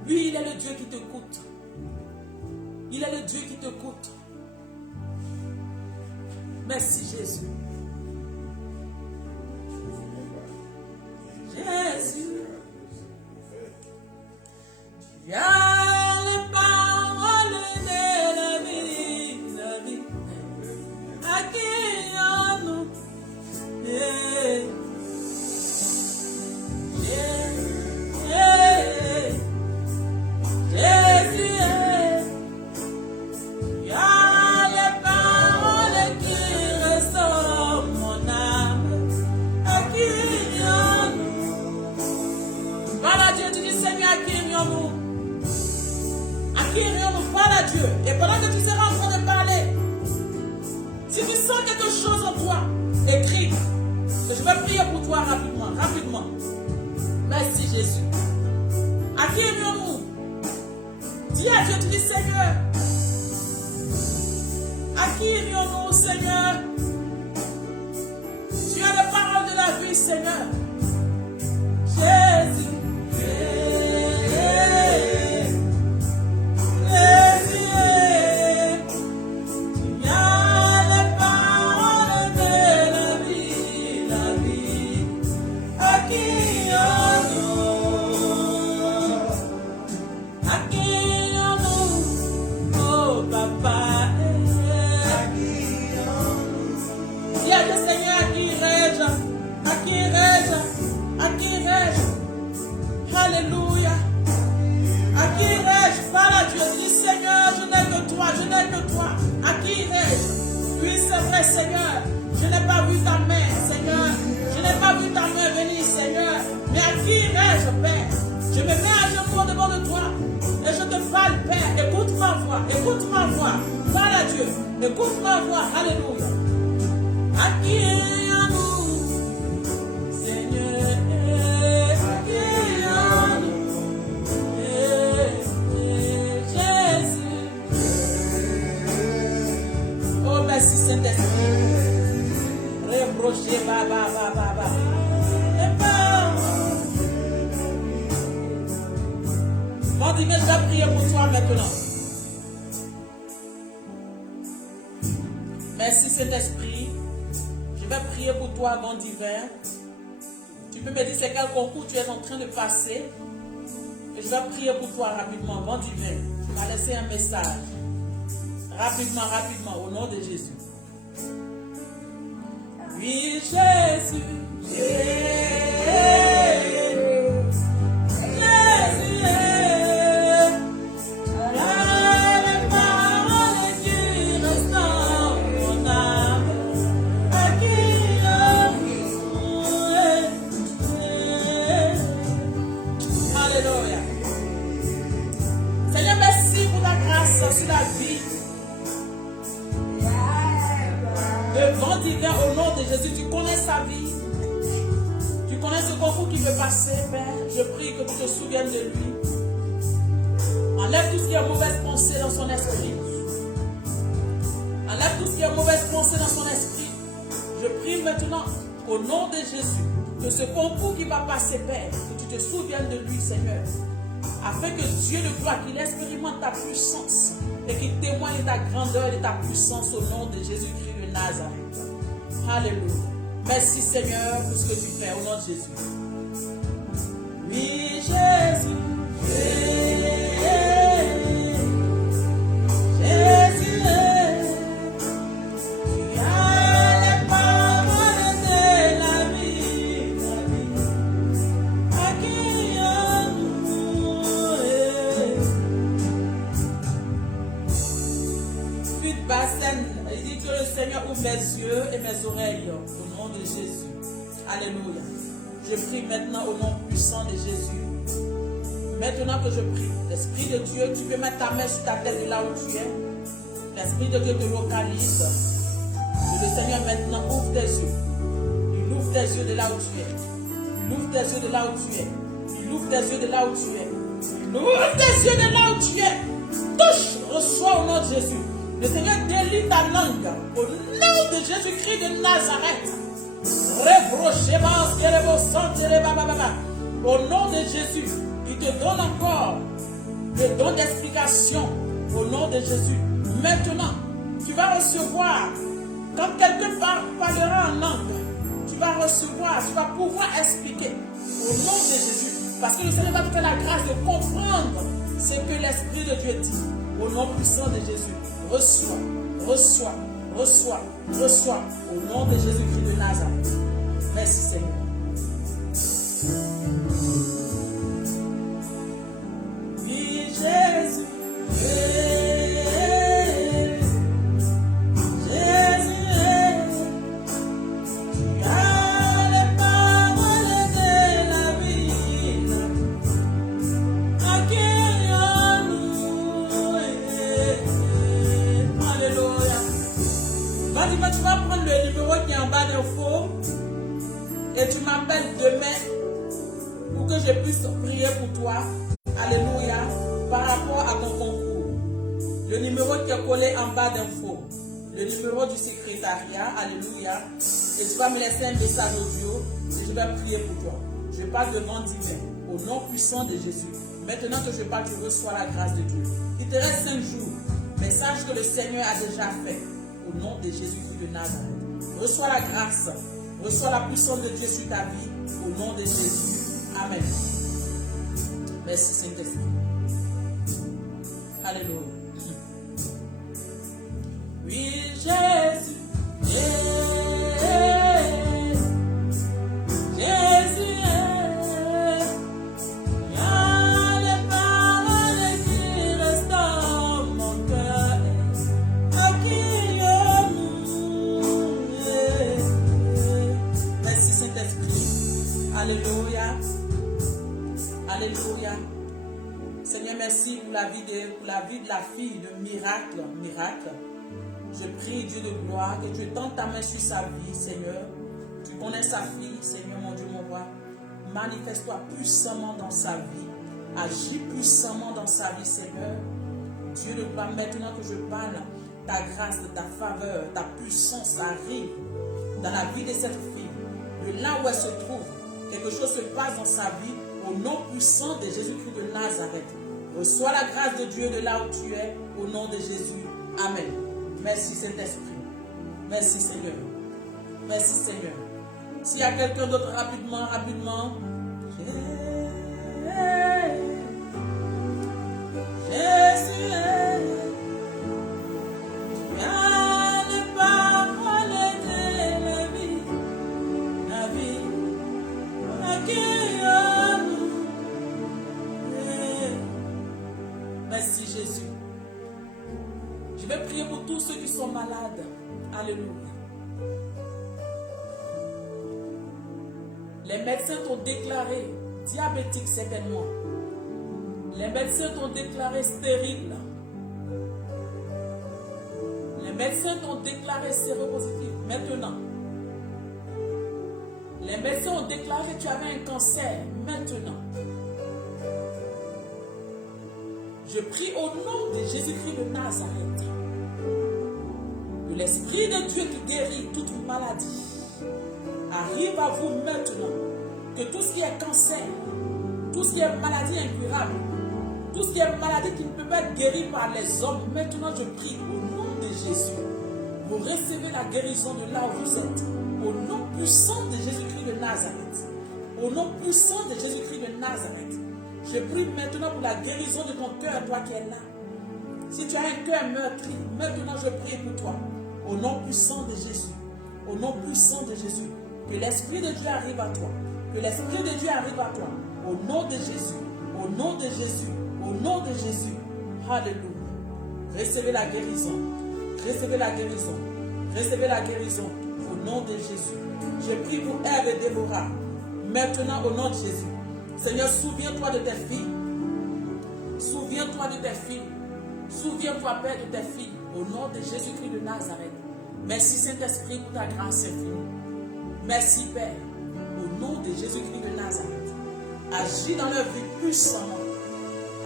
Lui, il est le Dieu qui t'écoute. Il est le Dieu qui t'écoute. Merci Jésus. Jésus. Il y a les paroles de la vie, à qui en nous. Et pendant que tu seras en train de parler, si tu sens quelque chose en toi, écris. Je vais prier pour toi rapidement. Merci Jésus. À qui aimons-nous? Dis à Dieu, tu dis Seigneur. À qui aimons-nous, Seigneur? Tu as les paroles de la vie, Seigneur. Jésus. Alléluia. À qui irai-je? Parle à Dieu. Dis Seigneur, je n'ai que toi, je n'ai que toi. À qui irai-je? Oui, c'est vrai, Seigneur. Je n'ai pas vu ta main, Seigneur. Je n'ai pas vu ta main venir, Seigneur. Mais à qui irai-je, Père? Je me mets à genoux devant de toi. Et je te parle, Père. Écoute ma voix. Écoute ma voix. Parle à Dieu. Écoute ma voix. Alléluia. À qui est à nous, Seigneur, à qui est à nous, Jésus. Oh, merci Saint-Esprit. Reproché, baba. Bon, dis-moi, je vais prier pour toi maintenant. Merci Saint-Esprit. Je vais prier pour toi avant d'hiver. Tu peux me dire c'est quel concours tu es en train de passer. Et je vais prier pour toi rapidement avant d'hiver. Tu m'as laissé un message. Rapidement, au nom de Jésus. Oui, Jésus. Sur la vie de vent divin au nom de Jésus. Tu connais sa vie, tu connais ce concours qui veut passer, Père. Je prie que tu te souviennes de lui. Enlève tout ce qui est mauvaise pensée dans son esprit. Enlève tout ce qui est mauvaise pensée dans son esprit. Je prie maintenant au nom de Jésus que ce concours qui va passer, Père, que tu te souviennes de lui, Seigneur, afin que Dieu de gloire, qu'il expérimente ta puissance et qu'il témoigne de ta grandeur et de ta puissance au nom de Jésus-Christ de Nazareth. Alléluia. Merci Seigneur pour ce que tu fais au nom de Jésus. Oui, Jésus. Il dit que le Seigneur ouvre mes yeux et mes oreilles au nom de Jésus. Alléluia. Je prie maintenant au nom puissant de Jésus. Maintenant que je prie, l'Esprit de Dieu, tu peux mettre ta main sur ta tête de là où tu es. L'Esprit de Dieu te localise. Et le Seigneur maintenant ouvre tes yeux. Il ouvre tes yeux de là où tu es. Il ouvre tes yeux de là où tu es. Il ouvre tes yeux de là où tu es. Il ouvre tes yeux de là où tu es. Touche, reçois au nom de Jésus. Le Seigneur délie ta langue au nom de Jésus-Christ de Nazareth. Au nom de Jésus, il te donne encore le don d'explication au nom de Jésus. Maintenant, tu vas recevoir, quand quelqu'un parlera en langue, tu vas recevoir, tu vas pouvoir expliquer au nom de Jésus. Parce que le Seigneur va te faire la grâce de comprendre ce que l'Esprit de Dieu dit. Au nom puissant de Jésus. Reçois au nom de Jésus-Christ de Nazareth. Merci Seigneur. Oui, Jésus. Tu vas prendre le numéro qui est en bas d'info et tu m'appelles demain pour que je puisse prier pour toi. Alléluia. Par rapport à ton concours. Le numéro qui est collé en bas d'info. Le numéro du secrétariat. Alléluia. Et tu vas me laisser un message audio et je vais prier pour toi. Je parle de vent divin au nom puissant de Jésus. Maintenant que je parle, tu reçois la grâce de Dieu. Il te reste 5 jours. Mais sache que le Seigneur a déjà fait. Au nom de Jésus-Christ de Nazareth. Reçois la grâce. Reçois la puissance de Dieu sur ta vie. Au nom de Jésus. Amen. Merci Saint-Esprit. Alléluia. Oui, Jésus. Alléluia. Alléluia. Seigneur, merci pour la vie de la fille de miracle. Je prie, Dieu de gloire, que tu étends ta main sur sa vie, Seigneur. Tu connais sa fille, Seigneur, mon Dieu, mon roi. Manifeste-toi puissamment dans sa vie. Agis puissamment dans sa vie, Seigneur. Dieu de gloire, maintenant que je parle, ta grâce, ta faveur, ta puissance arrive dans la vie de cette fille. De là où elle se trouve, quelque chose se passe dans sa vie au nom puissant de Jésus-Christ de Nazareth. Reçois la grâce de Dieu de là où tu es, au nom de Jésus. Amen. Merci Saint-Esprit. Merci Seigneur. Merci Seigneur. S'il y a quelqu'un d'autre, rapidement. Jésus est. Tu as les paroles de la vie, accueille-nous. Merci Jésus. Je vais prier pour tous ceux qui sont malades. Alléluia. Les médecins t'ont déclaré diabétique certainement. Les médecins t'ont déclaré stérile. Les médecins t'ont déclaré séropositif. Maintenant, les médecins ont déclaré que tu avais un cancer. Maintenant, je prie au nom de Jésus-Christ de Nazareth, que l'Esprit de Dieu qui guérit toute maladie arrive à vous maintenant, que tout ce qui est cancer, tout ce qui est maladie incurable, tout ce qui est maladie qui ne peut pas être guérie par les hommes, maintenant je prie au nom de Jésus, vous recevez la guérison de là où vous êtes, au nom puissant de Jésus-Christ de Nazareth, au nom puissant de Jésus-Christ de Nazareth. Je prie maintenant pour la guérison de ton cœur, toi qui es là. Si tu as un cœur meurtri, maintenant je prie pour toi, au nom puissant de Jésus, au nom puissant de Jésus. Que l'Esprit de Dieu arrive à toi. Que l'Esprit de Dieu arrive à toi. Au nom de Jésus. Au nom de Jésus. Au nom de Jésus. Alléluia. Recevez la guérison. Recevez la guérison. Recevez la guérison. Au nom de Jésus. Je prie pour Ève et Déborah. Maintenant au nom de Jésus. Seigneur, souviens-toi de tes filles. Souviens-toi de tes filles. Souviens-toi, Père, de tes filles. Au nom de Jésus-Christ de Nazareth. Merci Saint-Esprit pour ta grâce infinie. Merci Père, au nom de Jésus-Christ de Nazareth. Agis dans leur vie puissamment.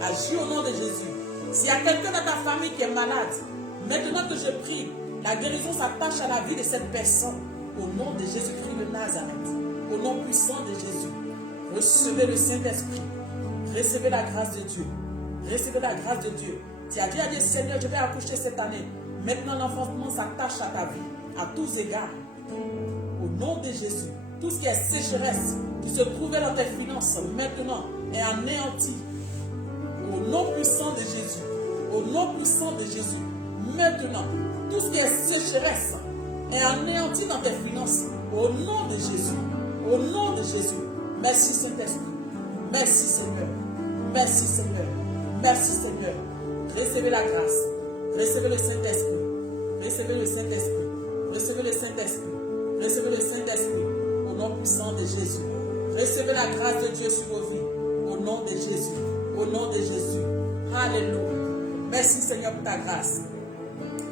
Agis au nom de Jésus. S'il y a quelqu'un dans ta famille qui est malade, maintenant que je prie, la guérison s'attache à la vie de cette personne. Au nom de Jésus-Christ de Nazareth. Au nom puissant de Jésus. Recevez le Saint-Esprit. Recevez la grâce de Dieu. Recevez la grâce de Dieu. Tu as dit à Dieu, Seigneur, je vais accoucher cette année. Maintenant, l'enfantement s'attache à ta vie, à tous égards. Au nom de Jésus, tout ce qui est sécheresse, qui se trouvait dans tes finances, maintenant est anéanti. Au nom puissant de Jésus, au nom puissant de Jésus, maintenant, tout ce qui est sécheresse est anéanti dans tes finances. Au nom de Jésus, au nom de Jésus. Merci Saint-Esprit, merci Seigneur, merci Seigneur, merci Seigneur. Recevez la grâce, recevez le Saint-Esprit, recevez le Saint-Esprit, recevez le Saint-Esprit. Recevez le Saint-Esprit au nom puissant de Jésus. Recevez la grâce de Dieu sur vos vies. Au nom de Jésus. Au nom de Jésus. Alléluia. Merci Seigneur pour ta grâce.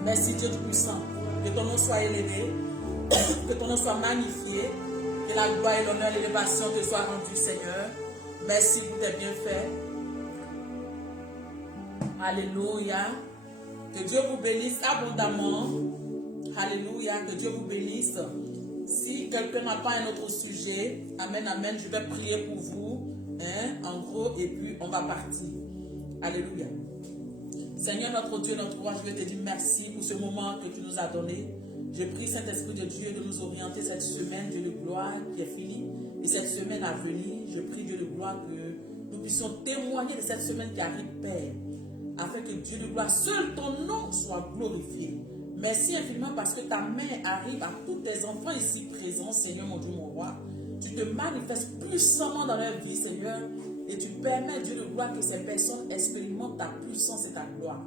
Merci Dieu Tout-Puissant. Que ton nom soit élevé. Que ton nom soit magnifié. Que la gloire et l'honneur et l'élévation te soient rendus Seigneur. Merci pour tes bienfaits. Alléluia. Que Dieu vous bénisse abondamment. Alléluia. Que Dieu vous bénisse. Si quelqu'un n'a pas un autre sujet, amen, amen, je vais prier pour vous, en gros, et puis on va partir. Alléluia. Seigneur, notre Dieu, notre roi, je vais te dire merci pour ce moment que tu nous as donné. Je prie, Saint-Esprit de Dieu, de nous orienter cette semaine, Dieu de gloire, qui est finie, et cette semaine à venir. Je prie, Dieu de gloire, que nous puissions témoigner de cette semaine qui arrive, Père, afin que Dieu de gloire, seul ton nom soit glorifié. Merci infiniment parce que ta main arrive à tous tes enfants ici présents, Seigneur mon Dieu, mon roi. Tu te manifestes puissamment dans leur vie, Seigneur, et tu permets, Dieu de gloire, que ces personnes expérimentent ta puissance et ta gloire.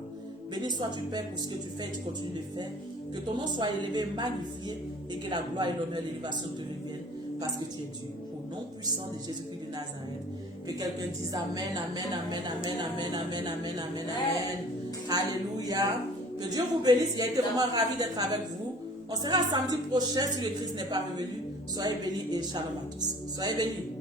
Béni sois-tu, Père, pour ce que tu fais et tu continues de faire. Que ton nom soit élevé, magnifié, et que la gloire et l'honneur et l'élévation te reviennent, parce que tu es Dieu. Au nom puissant de Jésus-Christ de Nazareth. Que quelqu'un dise Amen, Amen, Amen, Amen, Amen, Amen, Amen, Amen, Amen. Alléluia. Que Dieu vous bénisse. Il a été vraiment ravi d'être avec vous. On sera samedi prochain si le Christ n'est pas revenu. Soyez bénis et shalom à tous. Soyez bénis.